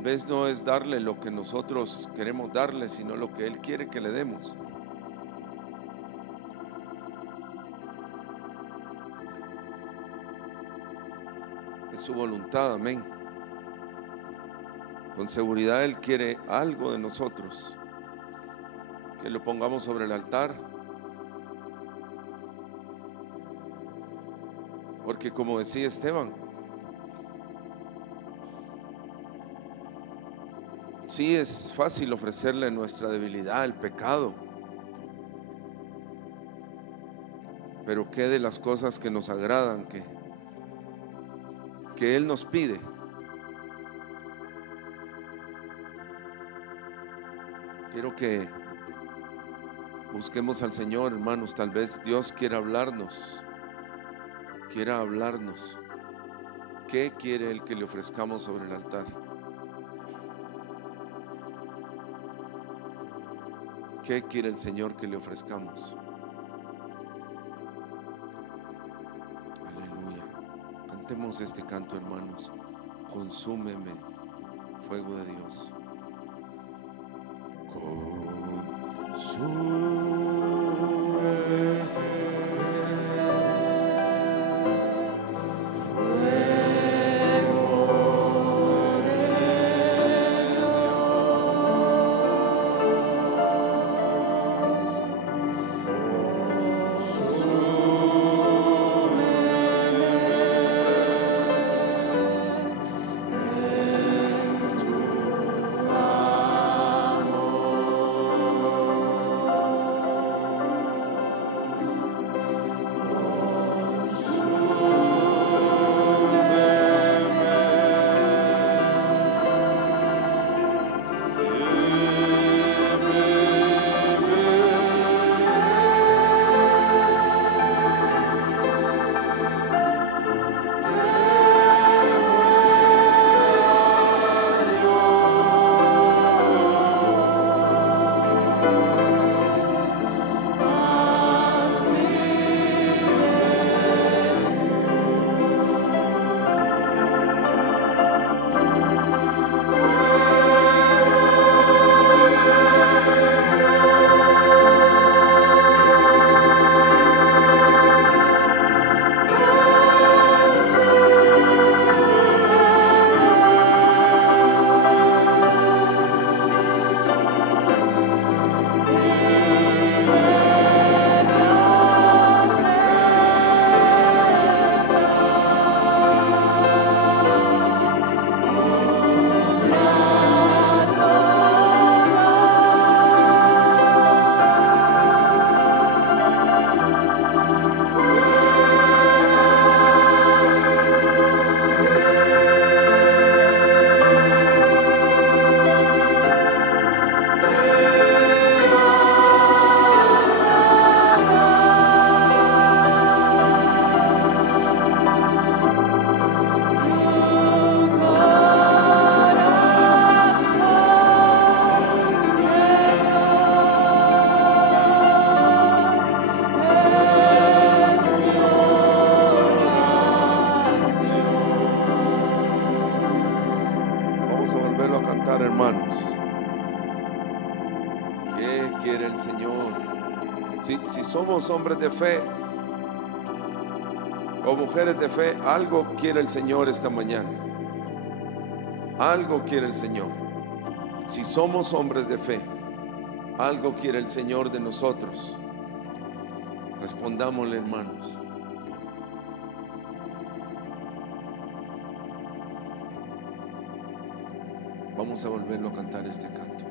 vez no es darle lo que nosotros queremos darle, sino lo que Él quiere que le demos. Es su voluntad, amén. Con seguridad Él quiere algo de nosotros, que lo pongamos sobre el altar, porque como decía Esteban, sí es fácil ofrecerle nuestra debilidad, el pecado, pero ¿qué de las cosas que nos agradan, que Él nos pide? Quiero que busquemos al Señor, hermanos. Tal vez Dios quiera hablarnos. ¿Qué quiere Él que le ofrezcamos sobre el altar? ¿Qué quiere el Señor que le ofrezcamos? Aleluya. Cantemos este canto, hermanos. Consúmeme, fuego de Dios. Hermanos, ¿qué quiere el Señor? Si somos hombres de fe o mujeres de fe, algo quiere el Señor esta mañana. Algo quiere el Señor. Si somos hombres de fe, algo quiere el Señor de nosotros. Respondámosle, hermanos. Vamos a volverlo a cantar este canto.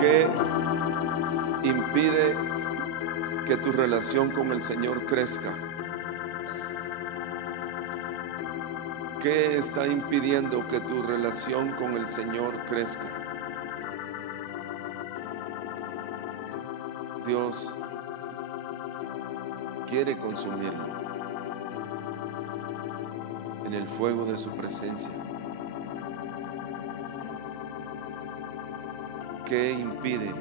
¿Qué impide que tu relación con el Señor crezca? ¿Qué está impidiendo que tu relación con el Señor crezca? Dios quiere consumirlo en el fuego de su presencia. ¿Qué impide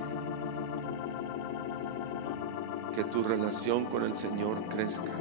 que tu relación con el Señor crezca?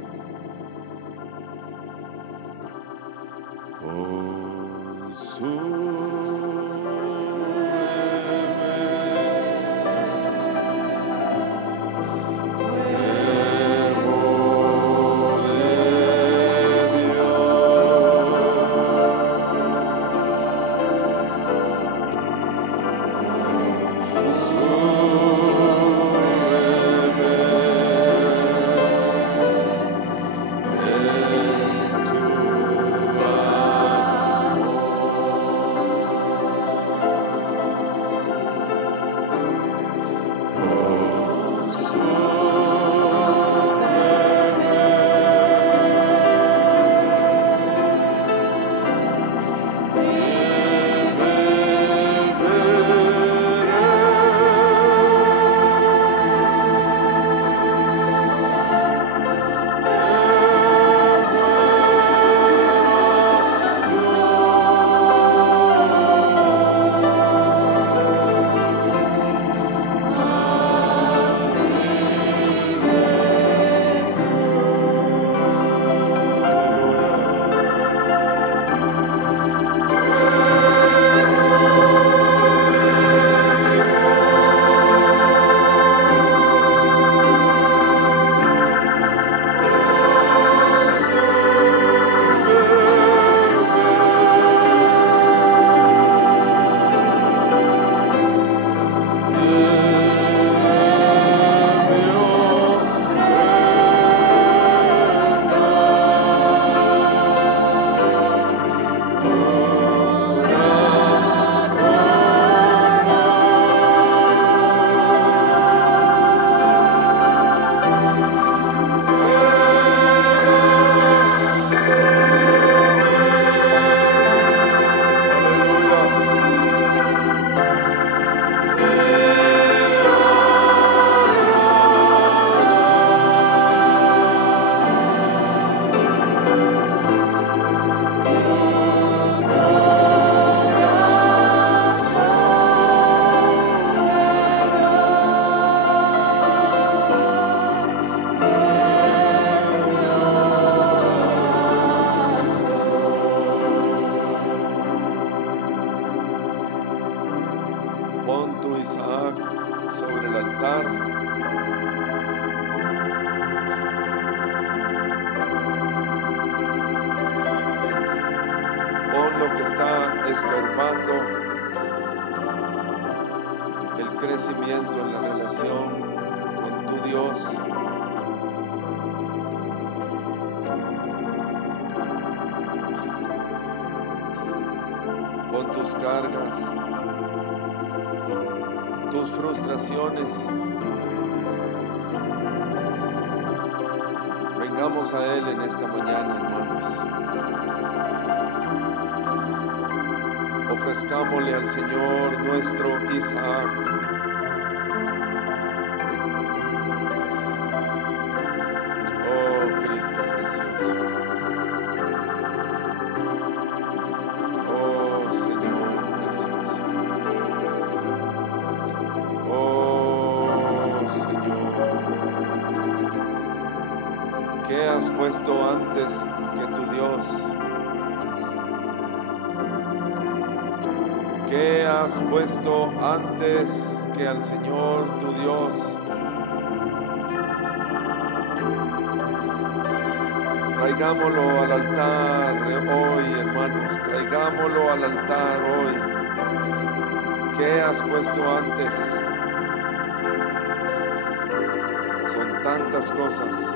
Pon tu Isaac sobre el altar. Pon lo que está estorbando el crecimiento en la relación con tu Dios. Pon tus cargas, tus frustraciones. Vengamos a Él en esta mañana, hermanos. Ofrezcámosle al Señor nuestro Isaac. Oh, Cristo precioso. Oh, Señor precioso. Oh, Señor. ¿Qué has puesto antes que tu Dios? ¿Qué has puesto antes que al Señor tu Dios? Traigámoslo al altar hoy, hermanos. Traigámoslo al altar hoy. ¿Qué has puesto antes? Son tantas cosas.